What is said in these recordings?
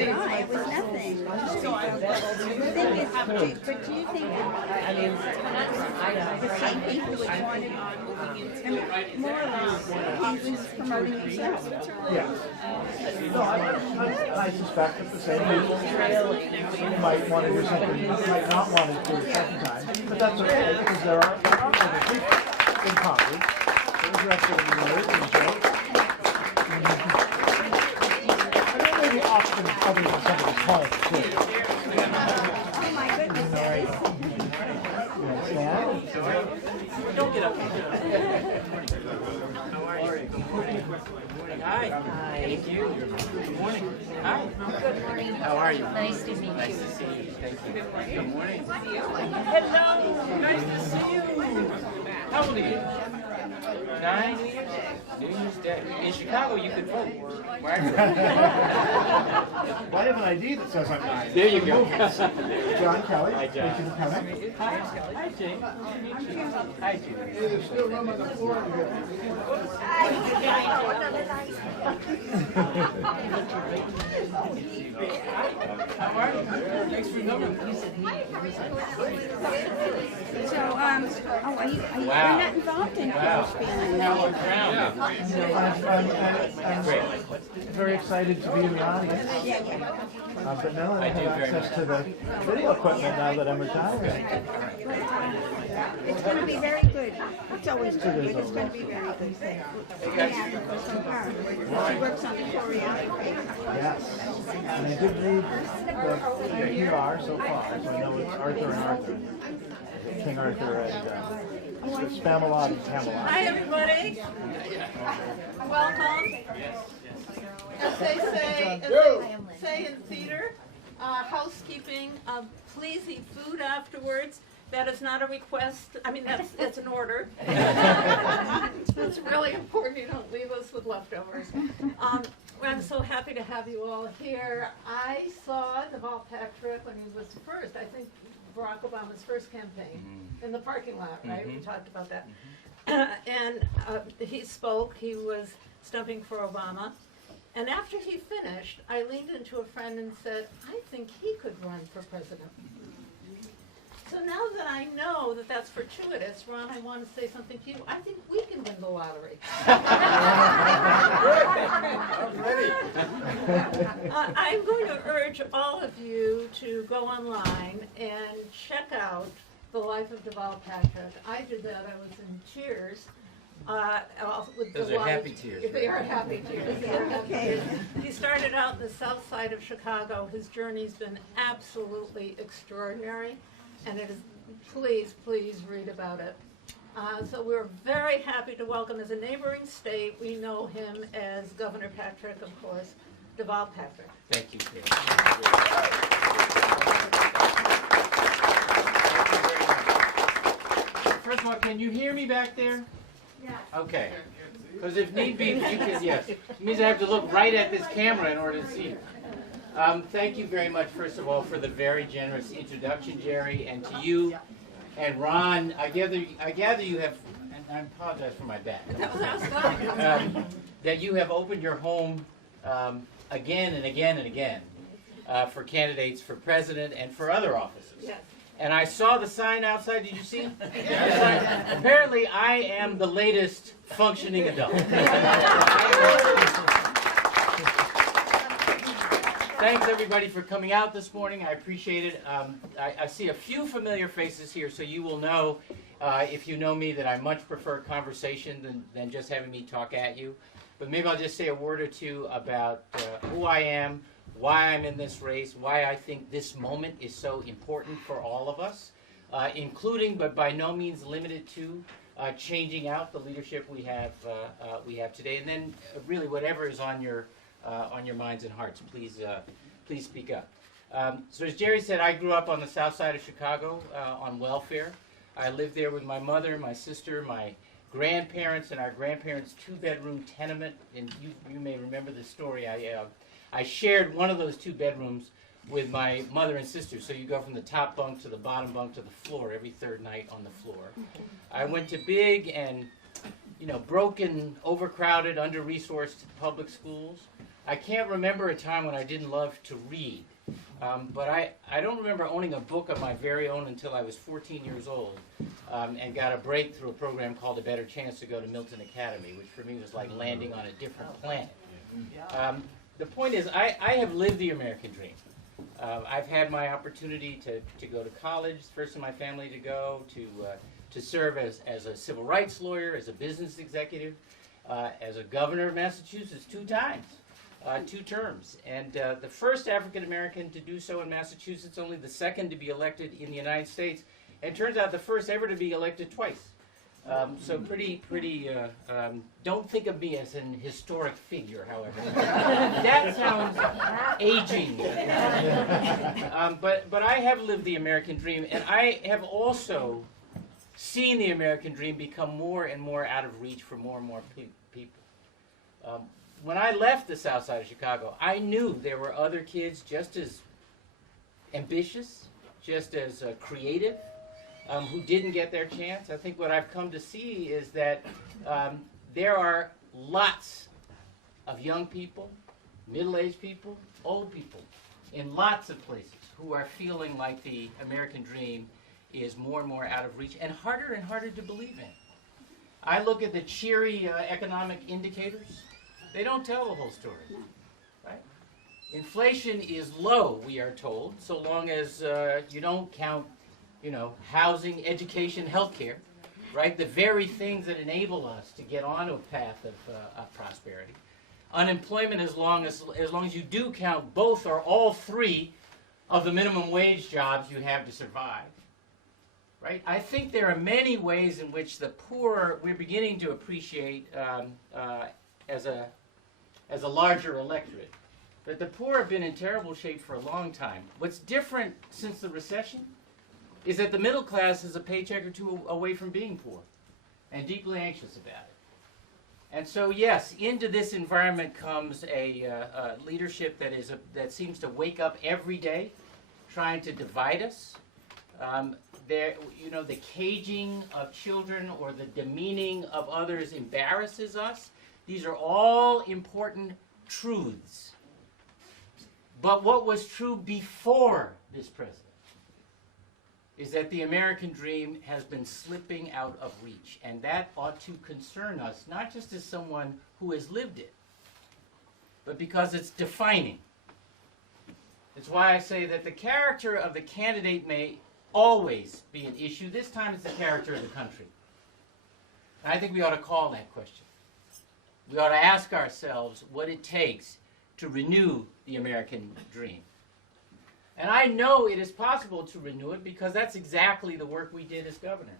It was nothing. But do you think the same people would want it more or less he was promoting himself? Yes. No, I suspect that the same people might want to do something, might not want to do it a second time, but that's okay, because there are other people in Congress. There's the rest of the noise and jokes. And there may be options other than some of the points, too. Oh my goodness, that is. You understand? Don't get up. How are you? Good morning. Hi. Thank you. Good morning. Hi. Good morning. How are you? Nice to meet you. Nice to see you. Thank you. Good morning. Hello. Nice to see you. How old are you? 9? New Year's Day. In Chicago, you could vote. Where I grew up. Well, I have an ID that says I'm 9. There you go. John Kelly. Hi, John. Thank you for coming. Hi, Jane. Hi, Jane. There's still room on the floor. How are you? Thanks for coming. So, are you you're not involved in Phil's family? Now we're crowned. I'm very excited to be in the audience. But now that I have access to the video equipment now that I'm retired. It's going to be very good. It's always good. It's going to be very good. She works on the choreography. Yes. And I did read the PR so far, so I know it's Arthur and Arthur. King Arthur and it's Spamalot and Camelot. Hi, everybody. Welcome. As they say in theater, housekeeping, please eat food afterwards. That is not a request. I mean, that's an order. It's really important you don't leave us with leftovers. I'm so happy to have you all here. I saw deval Patrick when he was first, I think Barack Obama's first campaign in the parking lot, right? We talked about that. And he spoke. He was stumping for Obama. And after he finished, I leaned into a friend and said, I think he could run for president. So now that I know that that's fortuitous, Ron, I want to say something to you. I think we can win the lottery. I'm going to urge all of you to go online and check out the life of deval Patrick. I did that. I was in tears. With Those are happy tears. They are happy tears. They are happy tears. He started out in the south side of Chicago. His journey's been absolutely extraordinary. And it is, please read about it. So we're very happy to welcome as a neighboring state. We know him as Governor Patrick, of course, deval Patrick. Thank you, Kate. First of all, can you hear me back there? Yeah. Okay. Because if need be, you can, yes. It means I have to look right at this camera in order to see you. Thank you very much, first of all, for the very generous introduction, Jerry, and to you and Ron. I gather you have, and I apologize for my back, that you have opened your home again and again and again for candidates for president and for other offices. Yes. And I saw the sign outside. Did you see it? Yes. Apparently, I am the latest functioning adult. Thanks, everybody, for coming out this morning. I appreciate it. I see a few familiar faces here, so you will know, if you know me, that I much prefer conversation than just having me talk at you. But maybe I'll just say a word or two about who I am, why I'm in this race, why I think this moment is so important for all of us, including, but by no means limited to, changing out the leadership we have today. And then really whatever is on your minds and hearts, please speak up. So as Jerry said, I grew up on the south side of Chicago on welfare. I lived there with my mother, my sister, my grandparents, and our grandparents' two-bedroom tenement. And you may remember the story. I shared one of those two bedrooms with my mother and sister. So you go from the top bunk to the bottom bunk to the floor every third night on the floor. I went to big and broken, overcrowded, under-resourced public schools. I can't remember a time when I didn't love to read. But I don't remember owning a book of my very own until I was 14 years old, and got a break through a program called A Better Chance to go to Milton Academy, which for me was like landing on a different planet. The point is, I have lived the American dream. I've had my opportunity to go to college, first in my family to go, to serve as a civil rights lawyer, as a business executive, as a governor of Massachusetts 2 times. 2 terms, and the first African American to do so in Massachusetts, only the second to be elected in the United States, and turns out the first ever to be elected twice. So pretty, don't think of me as an historic figure, however. That sounds aging. But I have lived the American dream, and I have also seen the American dream become more and more out of reach for more and more people. When I left the south side of Chicago, I knew there were other kids just as ambitious, just as creative, who didn't get their chance. I think what I've come to see is that there are lots of young people, middle-aged people, old people, in lots of places who are feeling like the American dream is more and more out of reach and harder to believe in. I look at the cheery economic indicators. They don't tell the whole story, right? Inflation is low, we are told, so long as you don't count, housing, education, healthcare, right? The very things that enable us to get on a path of prosperity. Unemployment, as long as you do count both or all 3 of the minimum wage jobs you have to survive, right? I think there are many ways in which the poor we're beginning to appreciate as a larger electorate. But the poor have been in terrible shape for a long time. What's different since the recession is that the middle class is a paycheck or 2 away from being poor and deeply anxious about it. And so, yes, into this environment comes a leadership that seems to wake up every day trying to divide us. The caging of children or the demeaning of others embarrasses us. These are all important truths. But what was true before this president is that the American dream has been slipping out of reach. And that ought to concern us, not just as someone who has lived it, but because it's defining. It's why I say that the character of the candidate may always be an issue. This time it's the character of the country. And I think we ought to call that question. We ought to ask ourselves what it takes to renew the American dream. And I know it is possible to renew it because that's exactly the work we did as governor.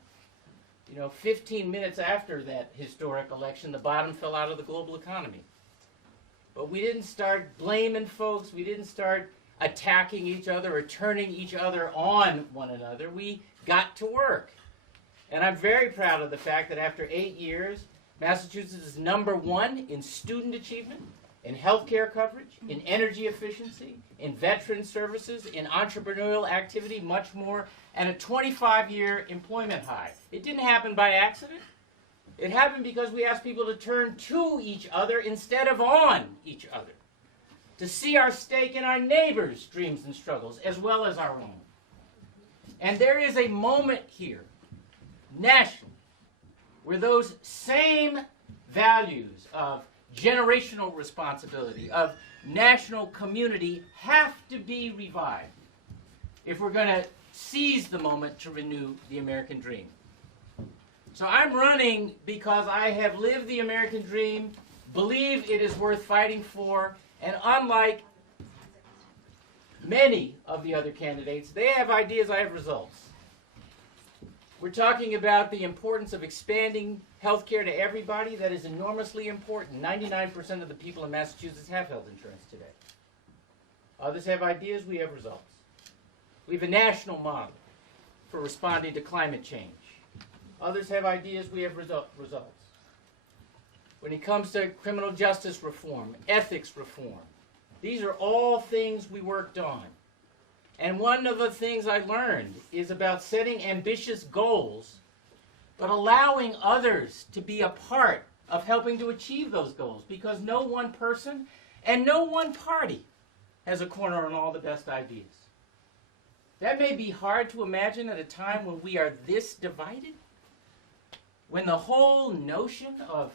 15 minutes after that historic election, the bottom fell out of the global economy. But we didn't start blaming folks. We didn't start attacking each other or turning each other on one another. We got to work. And I'm very proud of the fact that after 8 years, Massachusetts is #1 in student achievement, in healthcare coverage, in energy efficiency, in veteran services, in entrepreneurial activity, much more, and a 25-year employment high. It didn't happen by accident. It happened because we asked people to turn to each other instead of on each other, to see our stake in our neighbors' dreams and struggles as well as our own. And there is a moment here, nationally, where those same values of generational responsibility, of national community, have to be revived if we're going to seize the moment to renew the American dream. So I'm running because I have lived the American dream, believe it is worth fighting for, and unlike many of the other candidates, they have ideas, I have results. We're talking about the importance of expanding health care to everybody. That is enormously important. 99% of the people in Massachusetts have health insurance today. Others have ideas, we have results. We have a national model for responding to climate change. Others have ideas, we have results. When it comes to criminal justice reform, ethics reform, these are all things we worked on. And one of the things I learned is about setting ambitious goals, but allowing others to be a part of helping to achieve those goals, because no one person And no one party has a corner on all the best ideas. That may be hard to imagine at a time when we are this divided, when the whole notion of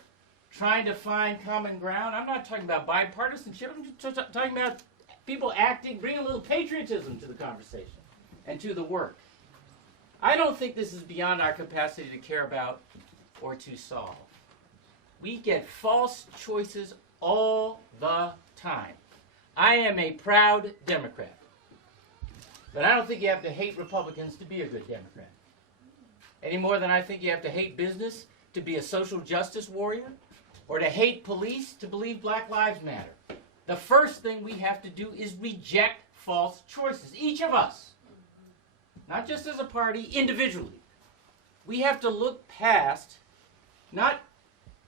trying to find common ground, I'm not talking about bipartisanship, I'm just talking about people acting, bring a little patriotism to the conversation and to the work. I don't think this is beyond our capacity to care about or to solve. We get false choices all the time. I am a proud Democrat, but I don't think you have to hate Republicans to be a good Democrat. Any more than I think you have to hate business to be a social justice warrior, or to hate police to believe Black Lives Matter. The first thing we have to do is reject false choices, each of us. Not just as a party, individually. We have to look past, not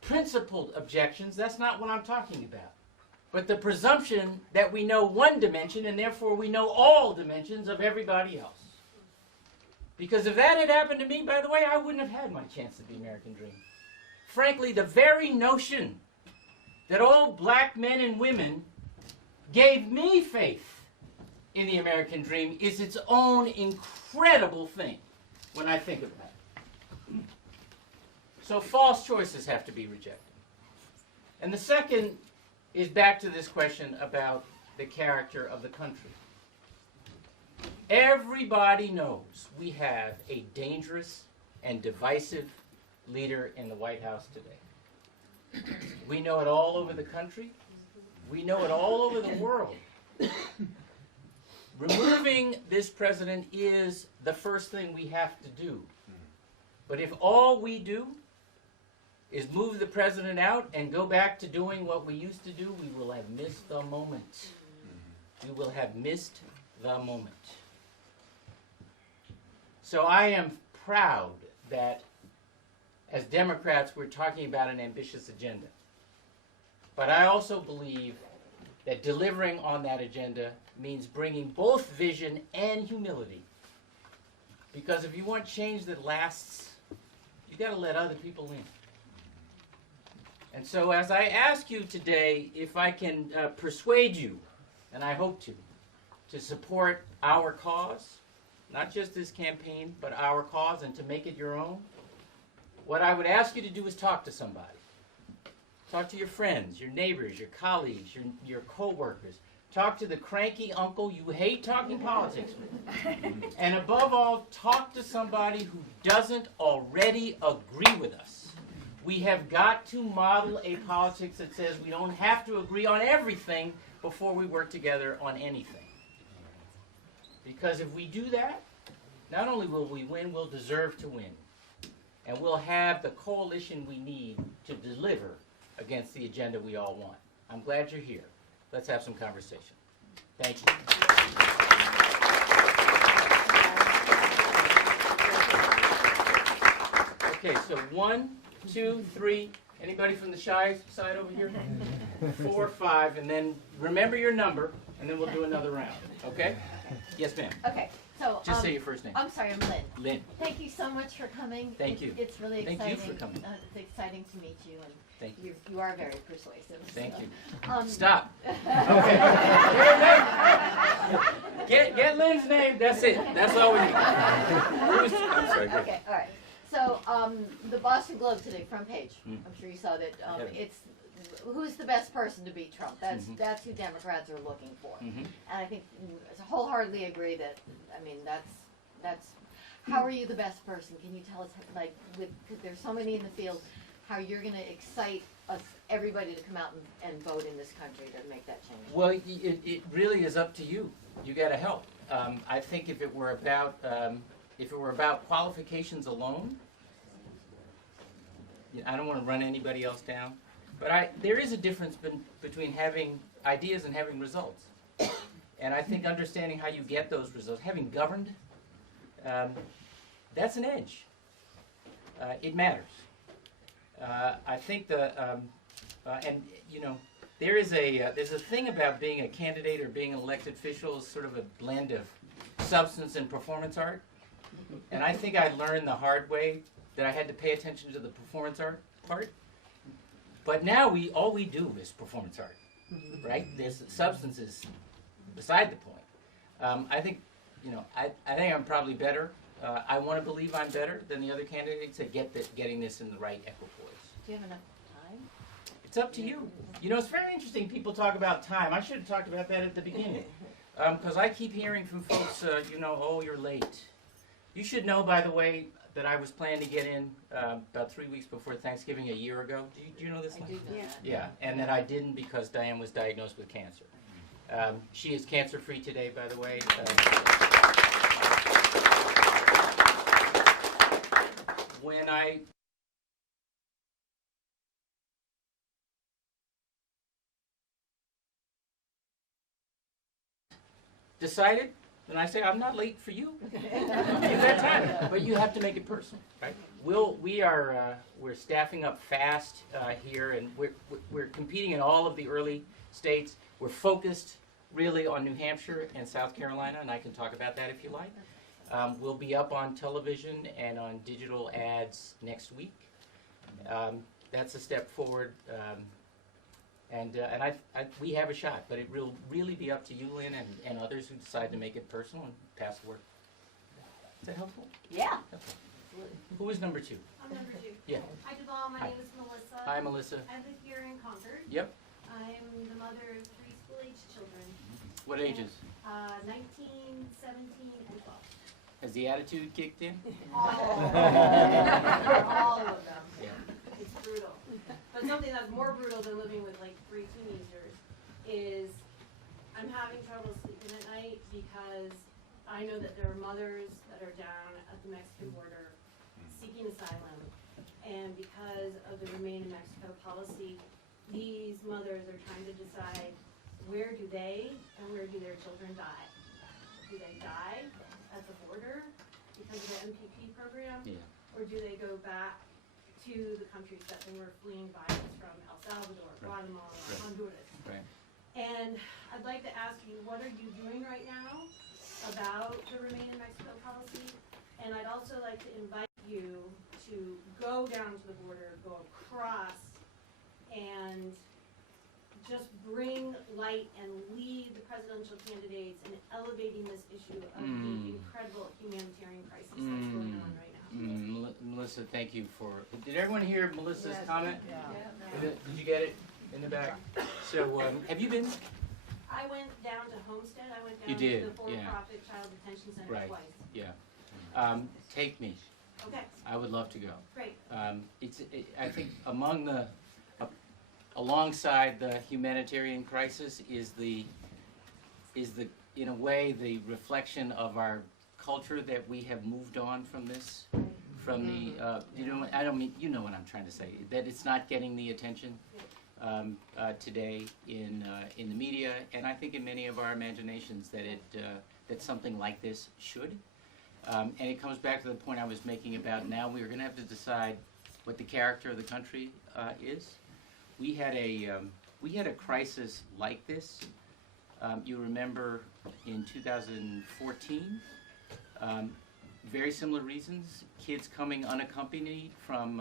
principled objections, that's not what I'm talking about, but the presumption that we know one dimension and therefore we know all dimensions of everybody else. Because if that had happened to me, by the way, I wouldn't have had my chance at the American dream. Frankly, the very notion that all black men and women gave me faith in the American dream is its own incredible thing when I think of that. So false choices have to be rejected. And the second is back to this question about the character of the country. Everybody knows we have a dangerous and divisive leader in the White House today. We know it all over the country. We know it all over the world. Removing this president is the first thing we have to do. But if all we do is move the president out and go back to doing what we used to do, we will have missed the moment. We will have missed the moment. So I am proud that as Democrats we're talking about an ambitious agenda. But I also believe that delivering on that agenda means bringing both vision and humility. Because if you want change that lasts, you've got to let other people in. And so as I ask you today, if I can persuade you, and I hope to support our cause, not just this campaign, but our cause, and to make it your own, what I would ask you to do is talk to somebody. Talk to your friends, your neighbors, your colleagues, your co-workers. Talk to the cranky uncle you hate talking politics with. And above all, talk to somebody who doesn't already agree with us. We have got to model a politics that says we don't have to agree on everything before we work together on anything. Because if we do that, not only will we win, we'll deserve to win. And we'll have the coalition we need to deliver against the agenda we all want. I'm glad you're here. Let's have some conversation. Thank you. Okay, so 1, 2, 3. Anybody from the shy side over here? 4, 5, and then remember your number, and then we'll do another round. Okay? Yes, ma'am. Okay, so Just say your first name. I'm sorry, I'm Lynn. Lynn. Thank you so much for coming. Thank you. It's really Thank exciting. you for coming. It's exciting to meet you, and Thank you. you are very persuasive. Thank so. you. Stop. Okay. Get Lynn's name. That's it. That's all we need. I'm sorry. Go ahead. Okay, all right. So the Boston Globe today, front page. I'm sure you saw that. Yeah. It's who's the best person to beat Trump. That's who Democrats are looking for. And I think I wholeheartedly agree that. I mean, that's. How are you the best person? Can you tell us, like, because there's so many in the field, how you're going to excite us, everybody, to come out and vote in this country to make that change? Well, it really is up to you. You got to help. I think if it were about qualifications alone, I don't want to run anybody else down, but there is a difference between having ideas and having results. And I think understanding how you get those results, having governed, that's an edge. It matters. I think and you know, there's a thing about being a candidate or being an elected official is sort of a blend of substance and performance art. And I think I learned the hard way that I had to pay attention to the performance art part. But now all we do is performance art. right? This substance is beside the point. I think, I think I'm probably better. I want to believe I'm better than the other candidates at getting this in the right equipoise. Do you have enough time? It's up to you. It's very interesting. People talk about time. I should have talked about that at the beginning, because I keep hearing from folks, oh, you're late. You should know, by the way, that I was planning to get in about 3 weeks before Thanksgiving a year ago. Do you know this? I do know that. Yeah, and that I didn't because Diane was diagnosed with cancer. She is cancer-free today, by the way. When I decided, and I say, I'm not late for you. You got time, but you have to make it personal, right? We're staffing up fast here, and we're competing in all of the early states. We're focused really on New Hampshire and South Carolina, and I can talk about that if you like. We'll be up on television and on digital ads next week. That's a step forward. We have a shot, but it will really be up to you, Lynn, and others who decide to make it personal and pass the word. Is that helpful? Yeah. Who is number 2? I'm number 2. Yeah. Hi, Deval. My Hi. name is Melissa. Hi, Melissa. I live here in Concord. Yep. I'm the mother of 3 school-age children. What ages? 19, 17, and 12. Has the attitude kicked in? All of them. All of them. Yeah. It's brutal. But something that's more brutal than living with like 3 teenagers is I'm having trouble sleeping at night because I know that there are mothers that are down at the Mexican border seeking asylum, and because of the Remain in Mexico policy, these mothers are trying to decide where do they and where do their children die. Do they die at the border because of the MPP program, Yeah. or do they go back to the countries that they were fleeing violence from, El Salvador, Guatemala, Right. Honduras? Right. And I'd like to ask you, what are you doing right now about the Remain in Mexico policy? And I'd also like to invite you to go down to the border, go across, and just bring light and lead the presidential candidates in elevating this issue of the incredible humanitarian crisis that's going on right now. Melissa, thank you for. Did everyone hear Melissa's comment? Yeah. Did you get it in the back? So, have you been? I went down to Homestead. I went You down did, to the yeah. for-profit child detention center Right. twice. Yeah. Take me. Okay, I would love to go. great. I think among the, alongside the humanitarian crisis is the, in a way, the reflection of our culture that we have moved on from this, from the, I don't mean, you know what I'm trying to say, that it's not getting the attention today in the media, and I think in many of our imaginations that something like this should. And it comes back to the point I was making about now we are going to have to decide what the character of the country is. We had a crisis like this. You remember in 2014, very similar reasons, kids coming unaccompanied from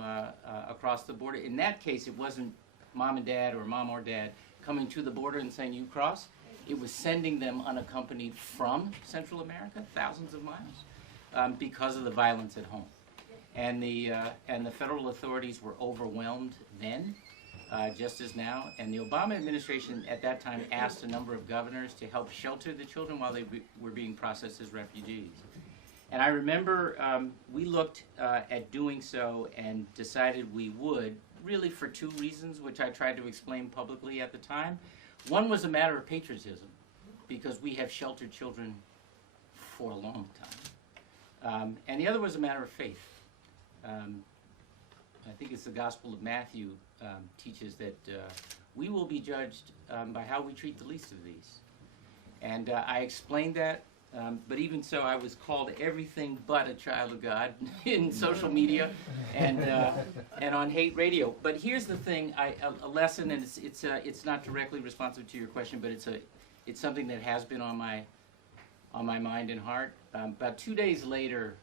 across the border. In that case, it wasn't mom and dad or mom or dad coming to the border and saying, you cross. It was sending them unaccompanied from Central America, thousands of miles, because of the violence at home. And the federal authorities were overwhelmed then, just as now. And the Obama administration at that time asked a number of governors to help shelter the children while they were being processed as refugees. And I remember we looked at doing so and decided we would, really for 2 reasons, which I tried to explain publicly at the time. One was a matter of patriotism, because we have sheltered children for a long time. And the other was a matter of faith. I think it's the Gospel of Matthew teaches that we will be judged by how we treat the least of these. And I explained that, but even so, I was called everything but a child of God in social media and on hate radio. But here's the thing: a lesson, and it's not directly responsive to your question, but it's something that has been on my mind and heart. About 2 days later,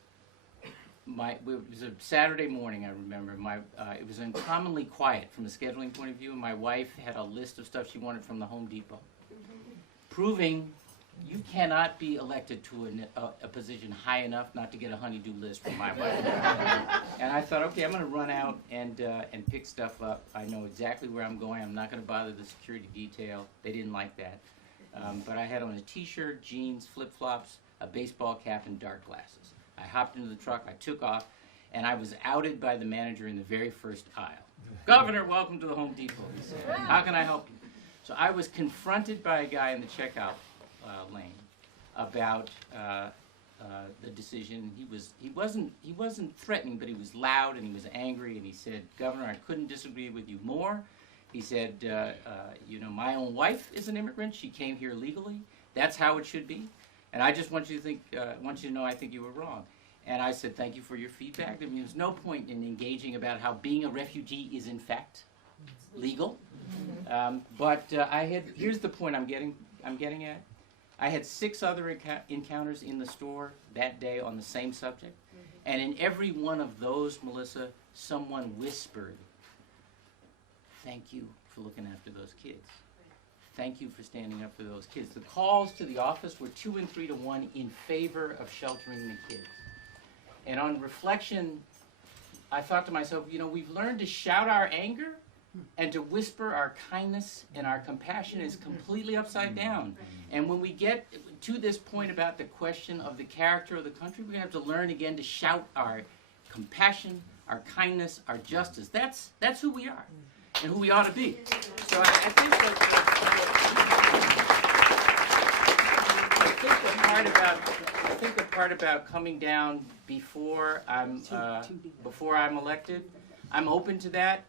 it was a Saturday morning, I remember. It was uncommonly quiet from a scheduling point of view, and my wife had a list of stuff she wanted from the Home Depot, proving you cannot be elected to a position high enough not to get a honey-do list from my wife. And I thought, okay, I'm going to run out and pick stuff up. I know exactly where I'm going. I'm not going to bother the security detail. They didn't like that. But I had on a T-shirt, jeans, flip-flops, a baseball cap, and dark glasses. I hopped into the truck, I took off, and I was outed by the manager in the very first aisle. "Governor, welcome to the Home Depot," he said. "How can I help you?" So I was confronted by a guy in the checkout lane about the decision. He wasn't threatening, but he was loud and he was angry, and he said, "Governor, I couldn't disagree with you more." He said, "You know, my own wife is an immigrant. She came here legally. That's how it should be. And I just want you to know I think you were wrong." And I said, "Thank you for your feedback. I mean, there's no point in engaging about how being a refugee is in fact legal." Here's the point I'm getting at. I had 6 other encounters in the store that day on the same subject, and in every one of those, Melissa, someone whispered, "Thank you for looking after those kids. Thank you for standing up for those kids." The calls to the office were 2 and 3 to 1 in favor of sheltering the kids. And on reflection, I thought to myself, you know, we've learned to shout our anger and to whisper our kindness and our compassion is completely upside down. And when we get to this point about the question of the character of the country, we're going to have to learn again to shout our compassion, our kindness, our justice. That's who we are and who we ought to be. So I think the part about coming down before I'm elected, I'm open to that.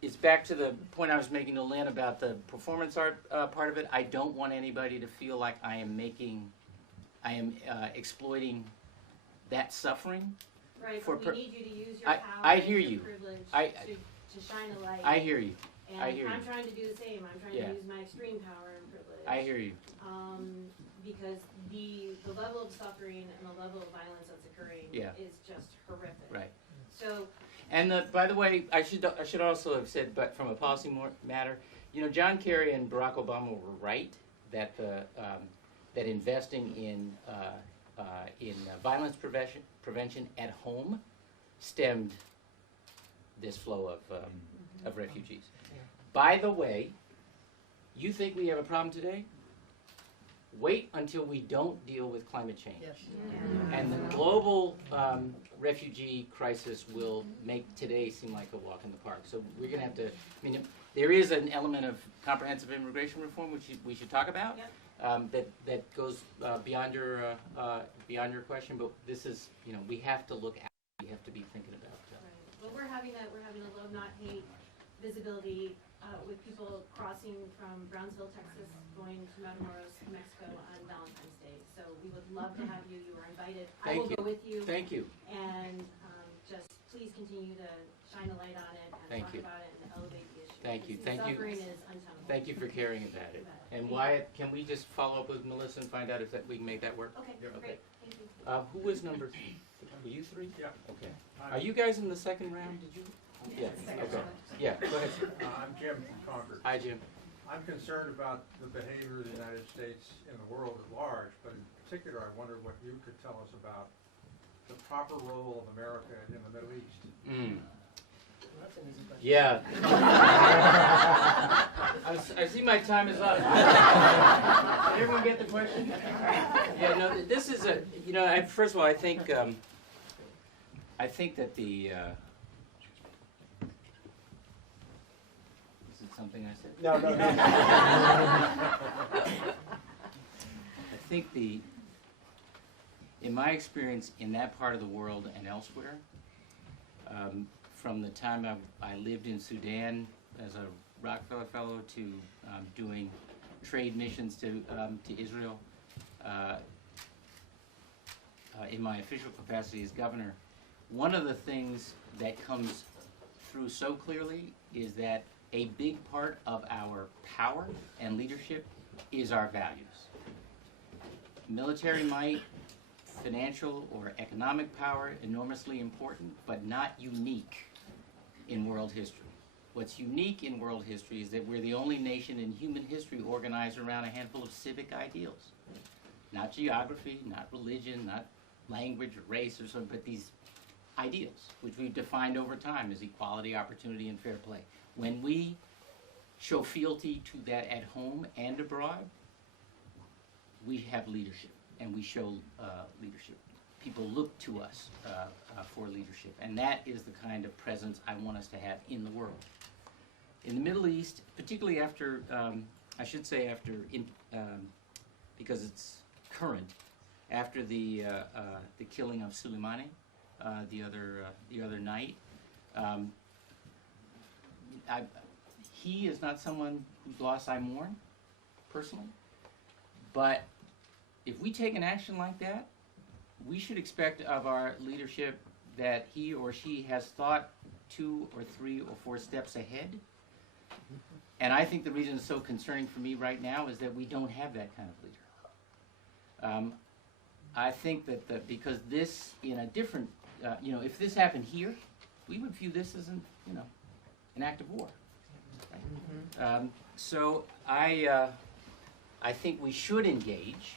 It's back to the point I was making to Lynn about the performance art part of it. I don't want anybody to feel like I am exploiting that suffering. Right, for but we need you to use your power I and hear your you. privilege to shine a light. I hear you. And I hear you. I'm trying to do the same. I'm trying Yeah. to use my extreme power and privilege. I hear you. Because the level of suffering and the level of violence that's occurring Yeah. is just horrific. Right. So, And by the way, I should also have said, but from a policy matter, you know, John Kerry and Barack Obama were right that that investing in violence prevention at home stemmed this flow of refugees. By the way, you think we have a problem today? Wait until we don't deal with climate change. Yes. And the global refugee crisis will make today seem like a walk in the park. So we're going to have to, I mean, there is an element of comprehensive immigration reform which we should talk about. Yep. That goes beyond your question, but this is, you know, we have to look at, we have to be thinking about. right. Well, we're having a love not hate visibility with people crossing from Brownsville, Texas, going to Matamoros, Mexico on Valentine's Day. So we would love to have you. You are invited. I will go with you. Thank you. And just please continue to shine a light on it and talk about it and elevate the issue. Thank you. The Thank you. suffering is untenable. Thank you for caring about it. And Wyatt, can we just follow up with Melissa and find out if we can make that work? Okay, great. Thank you. Who was number 3? Were you 3? Yeah. Okay. Are you guys in the second round? Did you? Yeah. Okay. Yeah. Go ahead. I'm Jim from Concord. Hi, Jim. I'm concerned about the behavior of the United States in the world at large, but in particular, I wonder what you could tell us about the proper role of America in the Middle East. Yeah. I see my time is up. Did everyone get the question? Yeah. No. This is a. You know. First of all, I think that the. Something I said? No. I think in my experience in that part of the world and elsewhere, from the time I lived in Sudan as a Rockefeller Fellow to doing trade missions to Israel, in my official capacity as governor, one of the things that comes through so clearly is that a big part of our power and leadership is our values. Military might, financial or economic power, enormously important, but not unique in world history. What's unique in world history is that we're the only nation in human history organized around a handful of civic ideals. Not geography, not religion, not language or race or something, but these ideals, which we've defined over time as equality, opportunity, and fair play. When we show fealty to that at home and abroad, we have leadership, and we show leadership. People look to us for leadership, and that is the kind of presence I want us to have in the world. In the Middle East, particularly after, I should say after, because it's current, after the killing of Soleimani the other night, he is not someone whose loss I mourn, personally, but if we take an action like that, we should expect of our leadership that he or she has thought 2 or 3 or 4 steps ahead. And I think the reason it's so concerning for me right now is that we don't have that kind of leader. I think that because this, in a different, if this happened here, we would view this as an act of war. Right? So I think we should engage.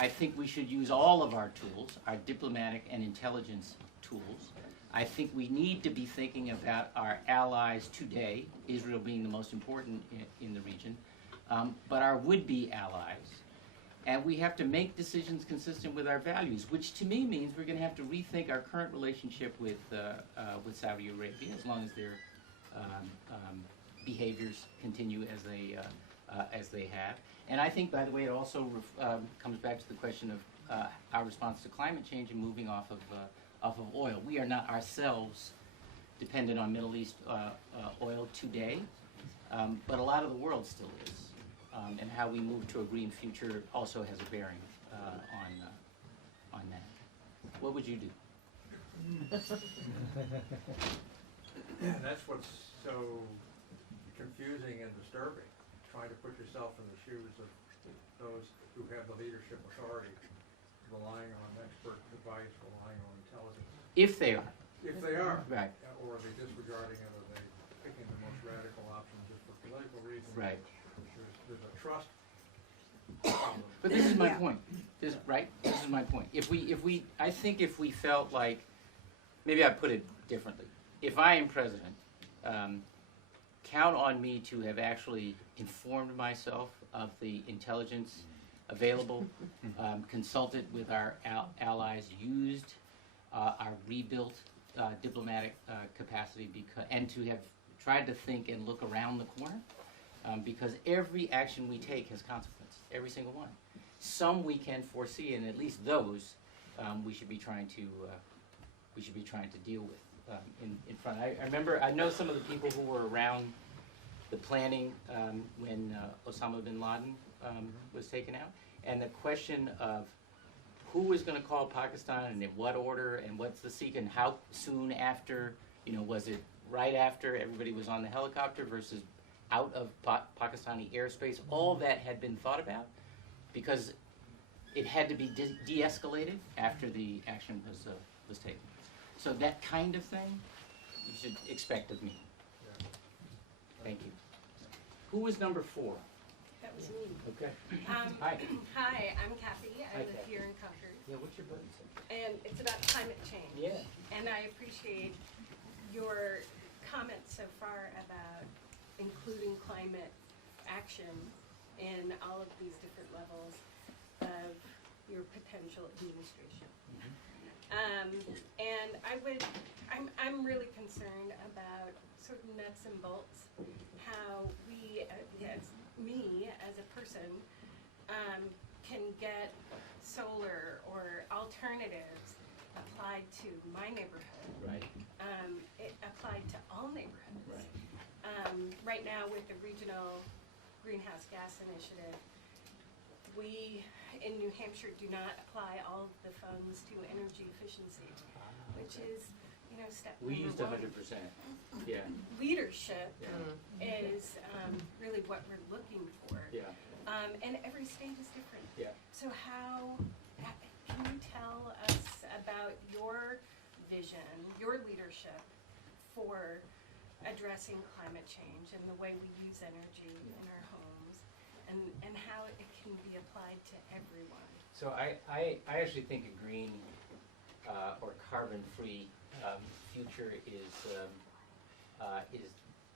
I think we should use all of our tools, our diplomatic and intelligence tools. I think we need to be thinking about our allies today, Israel being the most important in the region, but our would-be allies. And we have to make decisions consistent with our values, which to me means we're going to have to rethink our current relationship with Saudi Arabia, as long as their behaviors continue as they have. And I think, by the way, it also comes back to the question of our response to climate change and moving off of oil. We are not ourselves dependent on Middle East oil today, but a lot of the world still is. And how we move to a green future also has a bearing on that. What would you do? And that's what's so confusing and disturbing, trying to put yourself in the shoes of those who have the leadership authority, relying on expert advice, relying on intelligence. If they are. If they are. Right. Or are they disregarding it, or are they picking the most radical option just for political reasons? Right. There's a trust. But this is my point. This is my point. I think if we felt like, maybe I put it differently. If I am president, count on me to have actually informed myself of the intelligence available, consulted with our allies, used our rebuilt diplomatic capacity, and to have tried to think and look around the corner, because every action we take has consequence, every single one. Some we can foresee, and at least those we should be trying to deal with in front. I know some of the people who were around the planning when Osama bin Laden was taken out, and the question of who was going to call Pakistan and in what order and what's the sequence and how soon after, was it right after everybody was on the helicopter versus out of Pakistani airspace? All that had been thought about because it had to be de-escalated after the action was taken. So that kind of thing you should expect of me. Thank you. Who was number 4? That was me. Okay. Hi, I'm Kathy. I Hi, live Kathy. here in Concord. Yeah, what's your button say? And it's about climate change. Yeah. And I appreciate your comments so far about including climate action in all of these different levels of your potential administration. And I'm really concerned about sort of nuts and bolts, how we, me as a person, can get solar or alternatives applied to my neighborhood. Right. It applied to all neighborhoods. Right. Right now with the regional greenhouse gas initiative, we in New Hampshire do not apply all of the funds to energy efficiency, which is, step We number used 100%. 1. Yeah. Leadership Yeah. is really what we're looking for. Yeah. And every state is different. Yeah. So how you tell us about your vision, your leadership for addressing climate change and the way we use energy in our homes, and how it can be applied to everyone? So I actually think a green or carbon-free future is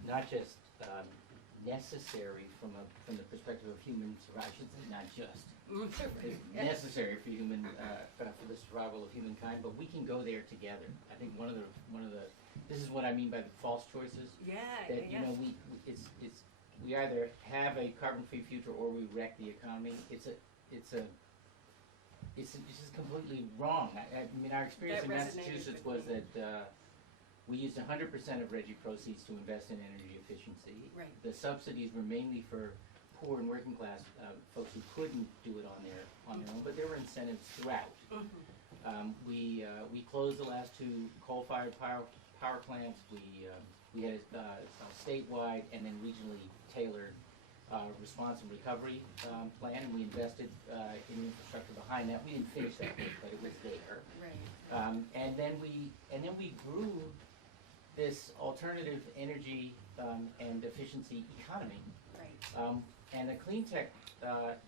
not just necessary from the perspective of human survival. I should say not just. It's necessary for human for the survival of humankind, but we can go there together. I think one of the this is what I mean by the false choices. That you know we either have a carbon-free future or we wreck the economy. It's just completely wrong. I mean, our experience in Massachusetts was that we used 100% of RGGI proceeds to invest in energy efficiency. Right. The subsidies were mainly for poor and working class folks who couldn't do it on their own, but there were incentives throughout. We closed the last 2 coal-fired power plants. We had a statewide and then regionally tailored response and recovery plan, and we invested in infrastructure behind that. We didn't finish that work, but it was there. Right. And then we grew this alternative energy and efficiency economy. Right. And the clean tech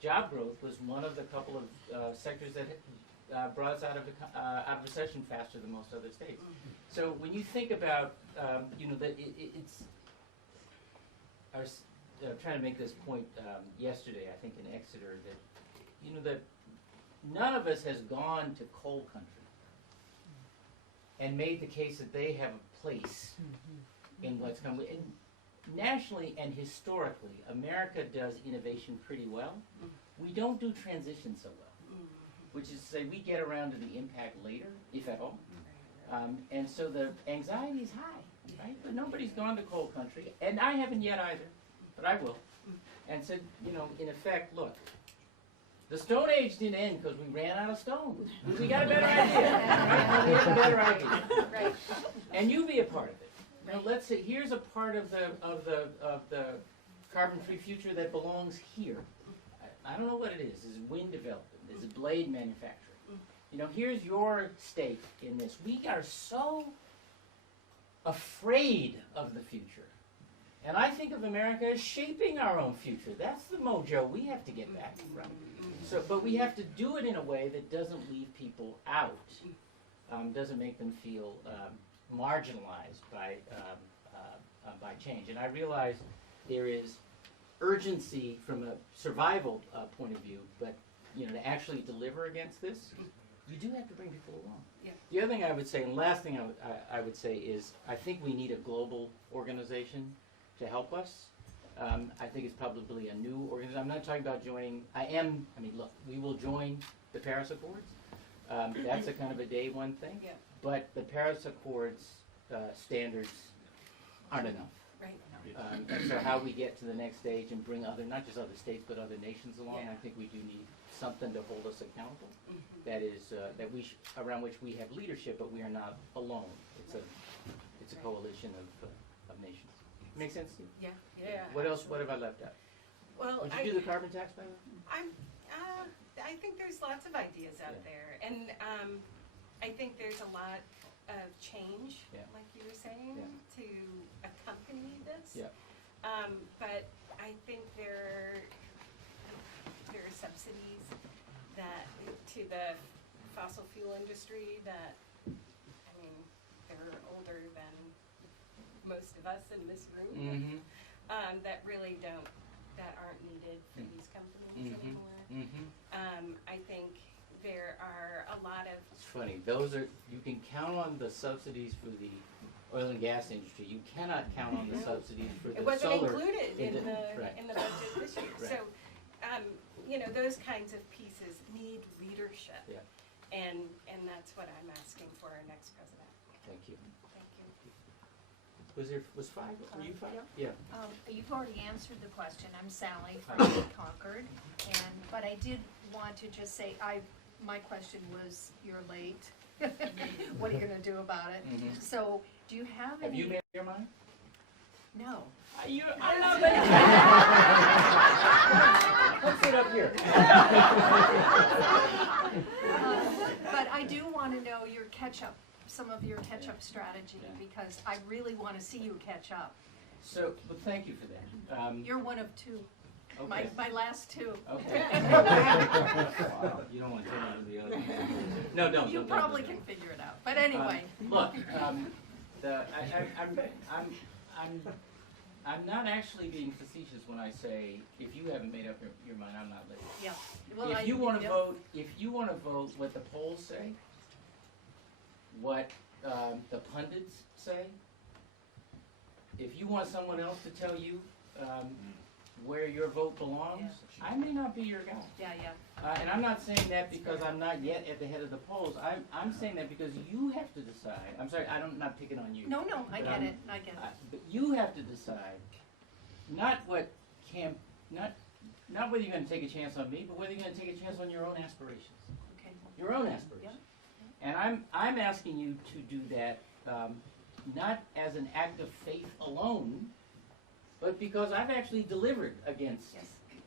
job growth was one of the couple of sectors that brought us out of recession faster than most other states. So when you think about, you know, that it's, I was trying to make this point yesterday, I think in Exeter, that, you know, that none of us has gone to coal country and made the case that they have a place in what's coming. And nationally and historically, America does innovation pretty well. We don't do transition so well, which is to say we get around to the impact later, if at all. And so the anxiety is high, right? But nobody's gone to coal country, and I haven't yet either, but I will. And said, you know, in effect, look, the Stone Age didn't end because we ran out of stone. We got a better idea, right? We have a better idea. Right. And you be a part of it. Now let's say here's a part of the carbon-free future that belongs here. I don't know what it is. Is it wind development? Is it blade manufacturing? You know, here's your stake in this. We are so afraid of the future. And I think of America as shaping our own future. That's the mojo we have to get back, right? So, but we have to do it in a way that doesn't leave people out, doesn't make them feel marginalized by change. And I realize there is urgency from a survival point of view, but you know, to actually deliver against this, you do have to bring people along. Yeah. The other thing I would say, and last thing I would say is, I think we need a global organization to help us. I think it's probably a new organization. I'm not talking about joining. I mean, look, we will join the Paris Accords. That's a kind of a day one thing. Yeah. But the Paris Accords standards aren't enough. Right. And so how we get to the next stage and bring other, not just other states, but other nations along, Yeah. I think we do need something to hold us accountable. That is, that around which we have leadership, but we are not alone. It's a coalition of nations. Make sense to you? Yeah. Yeah. What else? What have I left out? Well, Would you do the carbon tax, by the way? I think there's lots of ideas out Yeah. there, and I think there's a lot of change, Yeah. like you were saying, Yeah. to accompany this. Yeah. But I think there are subsidies that to the fossil fuel industry that, I mean, they're older than most of us in this room. That really aren't needed for these companies anymore. I think there are a lot of. It's funny. You can count on the subsidies for the oil and gas industry. You cannot count on the subsidies for the It wasn't solar. included in the Right. budget this year. Right. So, you know, those kinds of pieces need leadership. Yeah. And that's what I'm asking for our next president. Thank you. Thank you. Was 5? Were you 5? Yeah. You've already answered the question. I'm Sally from Concord, but I did want to just say, my question was, you're late. What are you going to do about it? So, do you have any? Have you made up your mind? No. I'm not ready. Let's sit up here. do want to know your catch-up, some of your catch-up strategy, because I really want to see you catch up. So, well, thank you for that. You're one of two, Okay. my last two. Okay. Wow, you don't want to tell me the other. No, don't. You don't, probably don't. can figure it out, but anyway. Look, I'm not actually being facetious when I say if you haven't made up your mind, I'm not letting you. Yeah. Well, If you want to yep. vote, what the polls say, what the pundits say, if you want someone else to tell you where your vote belongs, I may not be your guy. Yeah, And I'm not saying that because I'm not yet at the head of the polls. I'm saying that because you have to decide. I'm sorry, I'm not picking on you. No, I But get I'm- it, I get it. But you have to decide, not whether you're going to take a chance on me, but whether you're going to take a chance on your own aspirations. Okay. Your own aspirations. And I'm asking you to do that not as an act of faith alone, but because I've actually delivered against Yes.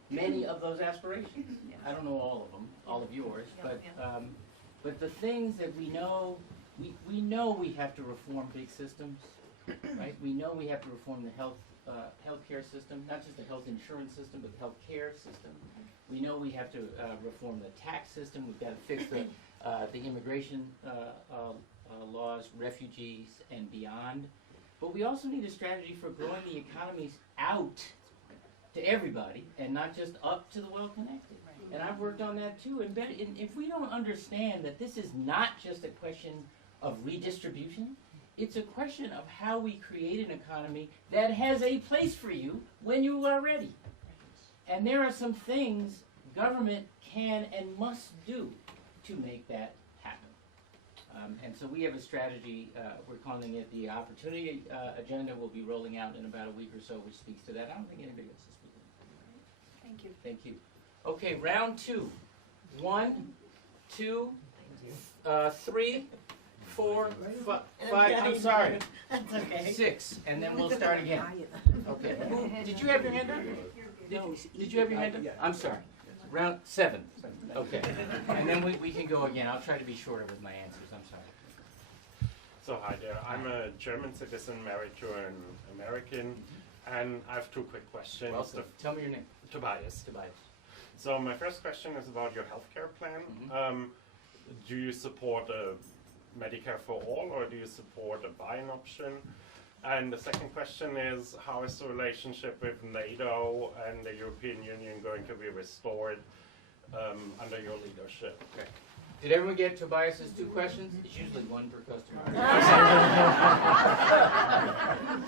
many of those aspirations. Yes. I don't know all of them, all of yours, Yeah, but the things that we know we have to reform big systems, right? We know we have to reform the healthcare system, not just the health insurance system, but the healthcare system. We know we have to reform the tax system. We've got to fix the immigration laws, refugees, and beyond. But we also need a strategy for growing the economies out to everybody and not just up to the well-connected. And I've worked on that too. And if we don't understand that this is not just a question of redistribution, it's a question of how we create an economy that has a place for you when you are ready. And there are some things government can and must do to make that happen. And so we have a strategy, we're calling it the Opportunity Agenda. We'll be rolling out in about a week or so, which speaks to that. I don't think anybody else is speaking. Thank you. Thank you. Okay, round two. 1, 2, 3, 4, 5. I'm sorry. That's okay. 6, and then we'll start again. Okay. Did you have your hand up? Did you have your hand up? I'm sorry. Round 7. Okay. And then we can go again. I'll try to be shorter with my answers. I'm sorry. So hi there. I'm a German citizen married to an American, and I have 2 quick questions. Welcome. Tell me your name. Tobias. Tobias. So my first question is about your healthcare plan. Do you support a Medicare for all, or do you support a buy-in option? And the second question is, how is the relationship with NATO and the European Union going to be restored under your leadership? Okay. Did everyone get Tobias's 2 questions? It's usually 1 per customer.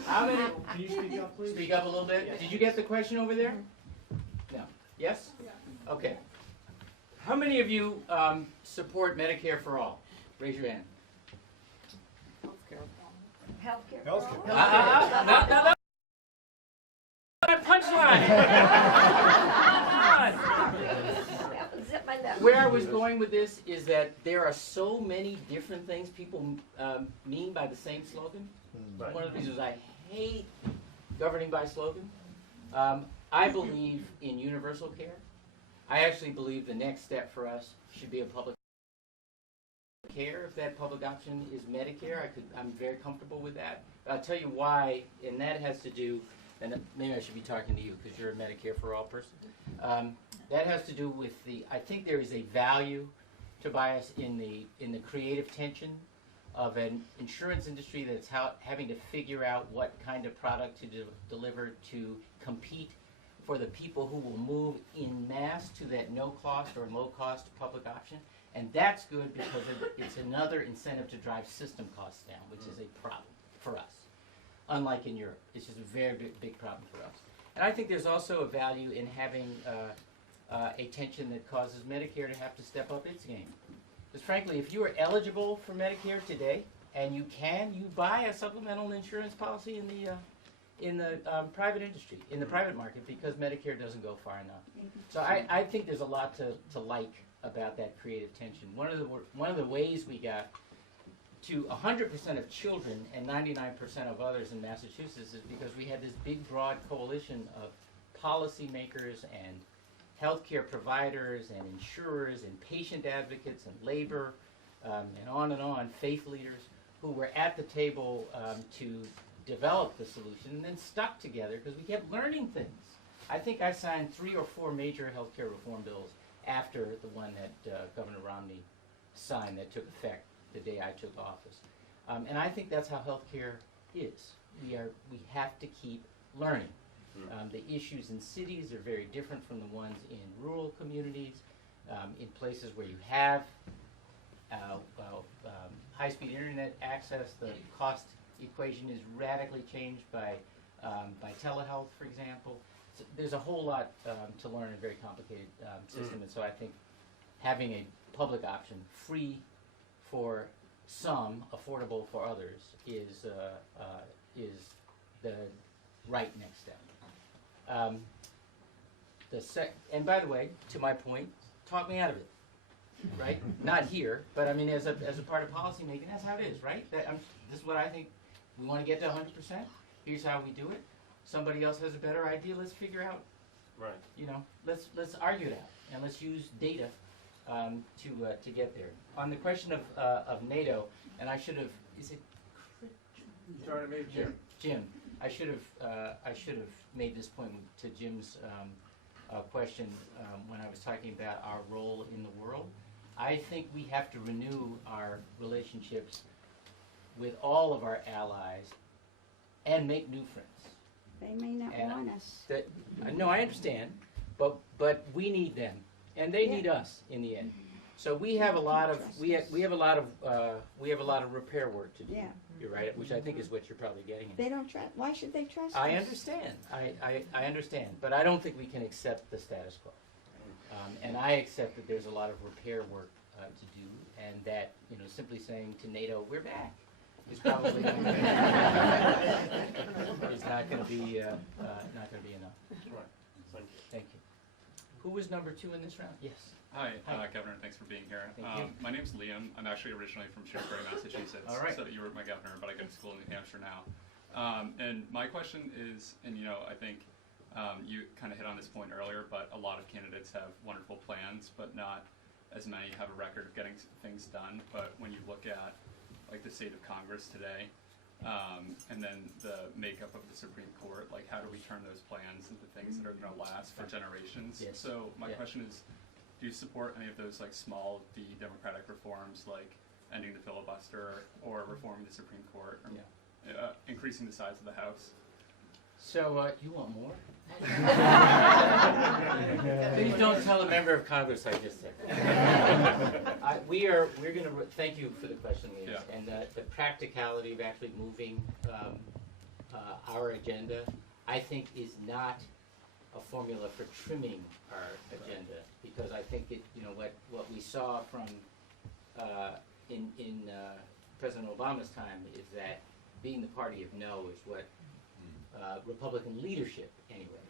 How many? Can you speak up, please? Speak up a little bit. Did you get the question over there? No. Yes? Okay. How many of you support Medicare for all? Raise your hand. Healthcare. No. Punchline! Zip my lip. Where I was going with this is that there are so many different things people mean by the same slogan. Right. One of the reasons I hate governing by slogan. I believe in universal care. I actually believe the next step for us should be a public care. If that public option is Medicare, I'm very comfortable with that. I'll tell you why, and that has to do, and maybe I should be talking to you because you're a Medicare for all person. That has to do with I think there is a value, Tobias, in the creative tension of an insurance industry that's having to figure out what kind of product to deliver to compete for the people who will move in mass to that no-cost or low-cost public option. And that's good because it's another incentive to drive system costs down, which is a problem for us. Unlike in Europe, it's just a very big problem for us. And I think there's also a value in having a tension that causes Medicare to have to step up its game. Because frankly, if you are eligible for Medicare today, and you buy a supplemental insurance policy in the private industry, in the private market, because Medicare doesn't go far enough. So I think there's a lot to like about that creative tension. One of the ways we got to 100% of children and 99% of others in Massachusetts is because we had this big, broad coalition of policymakers and healthcare providers and insurers and patient advocates and labor and on, faith leaders who were at the table to develop the solution and then stuck together because we kept learning things. I think I signed 3 or 4 major healthcare reform bills after the one that Governor Romney signed that took effect the day I took office. And I think that's how healthcare is. We have to keep learning. The issues in cities are very different from the ones in rural communities. In places where you have high-speed internet access, the cost equation is radically changed by telehealth, for example. So there's a whole lot to learn in a very complicated system, and so I think having a public option, free for some, affordable for others, is the right next step. And by the way, to my point, talk me out of it, right? Not here, but I mean as a part of policy making, that's how it is, right? This is what I think. We want to get to 100%. Here's how we do it. Somebody else has a better idea. Let's figure out. Right. You know, let's argue it out and let's use data to get there. On the question of NATO, and I should have. Is it? Sorry to meet Jim. Jim, I should have made this point to Jim's question when I was talking about our role in the world. I think we have to renew our relationships with all of our allies and make new friends. They may not want us. No, I understand, but we need them, and they need us in the end. So we have a lot of we have a lot of repair work to do. Yeah. You're right, which I think is what you're probably getting at. They don't trust. Why should they trust I us? understand. I understand, but I don't think we can accept the status quo. And I accept that there's a lot of repair work to do, and that simply saying to NATO, "We're back," is probably not going to be enough. Right. Thank you. Thank you. Who was number 2 in this round? Yes. Hi, Governor. Thanks for being here. Thank you. My name's Liam. I'm actually originally from Shrewsbury, Massachusetts. All right. So you were my governor, but I go to school in New Hampshire now. And my question is, and I think you kind of hit on this point earlier, but a lot of candidates have wonderful plans, but not as many have a record of getting things done. But when you look at like the state of Congress today, and then the makeup of the Supreme Court, like how do we turn those plans into things that are going to last for generations? Yes. So my question is, do you support any of those like small democratic reforms, like ending the filibuster or reforming the Supreme Court, or increasing the size of the House? So you want more? Please don't tell a member of Congress I just said that. We're going to thank you for the question, Liam, and the practicality of actually moving our agenda, I think, is not a formula for trimming our agenda, because I think what we saw from in President Obama's time is that being the party of no is what Republican leadership, anyway,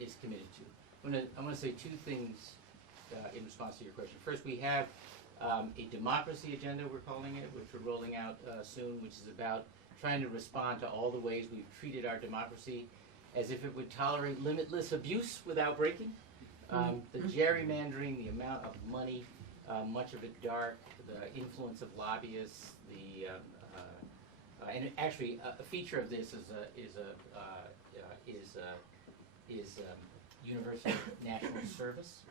is committed to. I'm going to say 2 things in response to your question. First, we have a democracy agenda, we're calling it, which we're rolling out soon, which is about trying to respond to all the ways we've treated our democracy as if it would tolerate limitless abuse without breaking. The gerrymandering, the amount of money, much of it dark, the influence of lobbyists, and actually a feature of this is universal national service,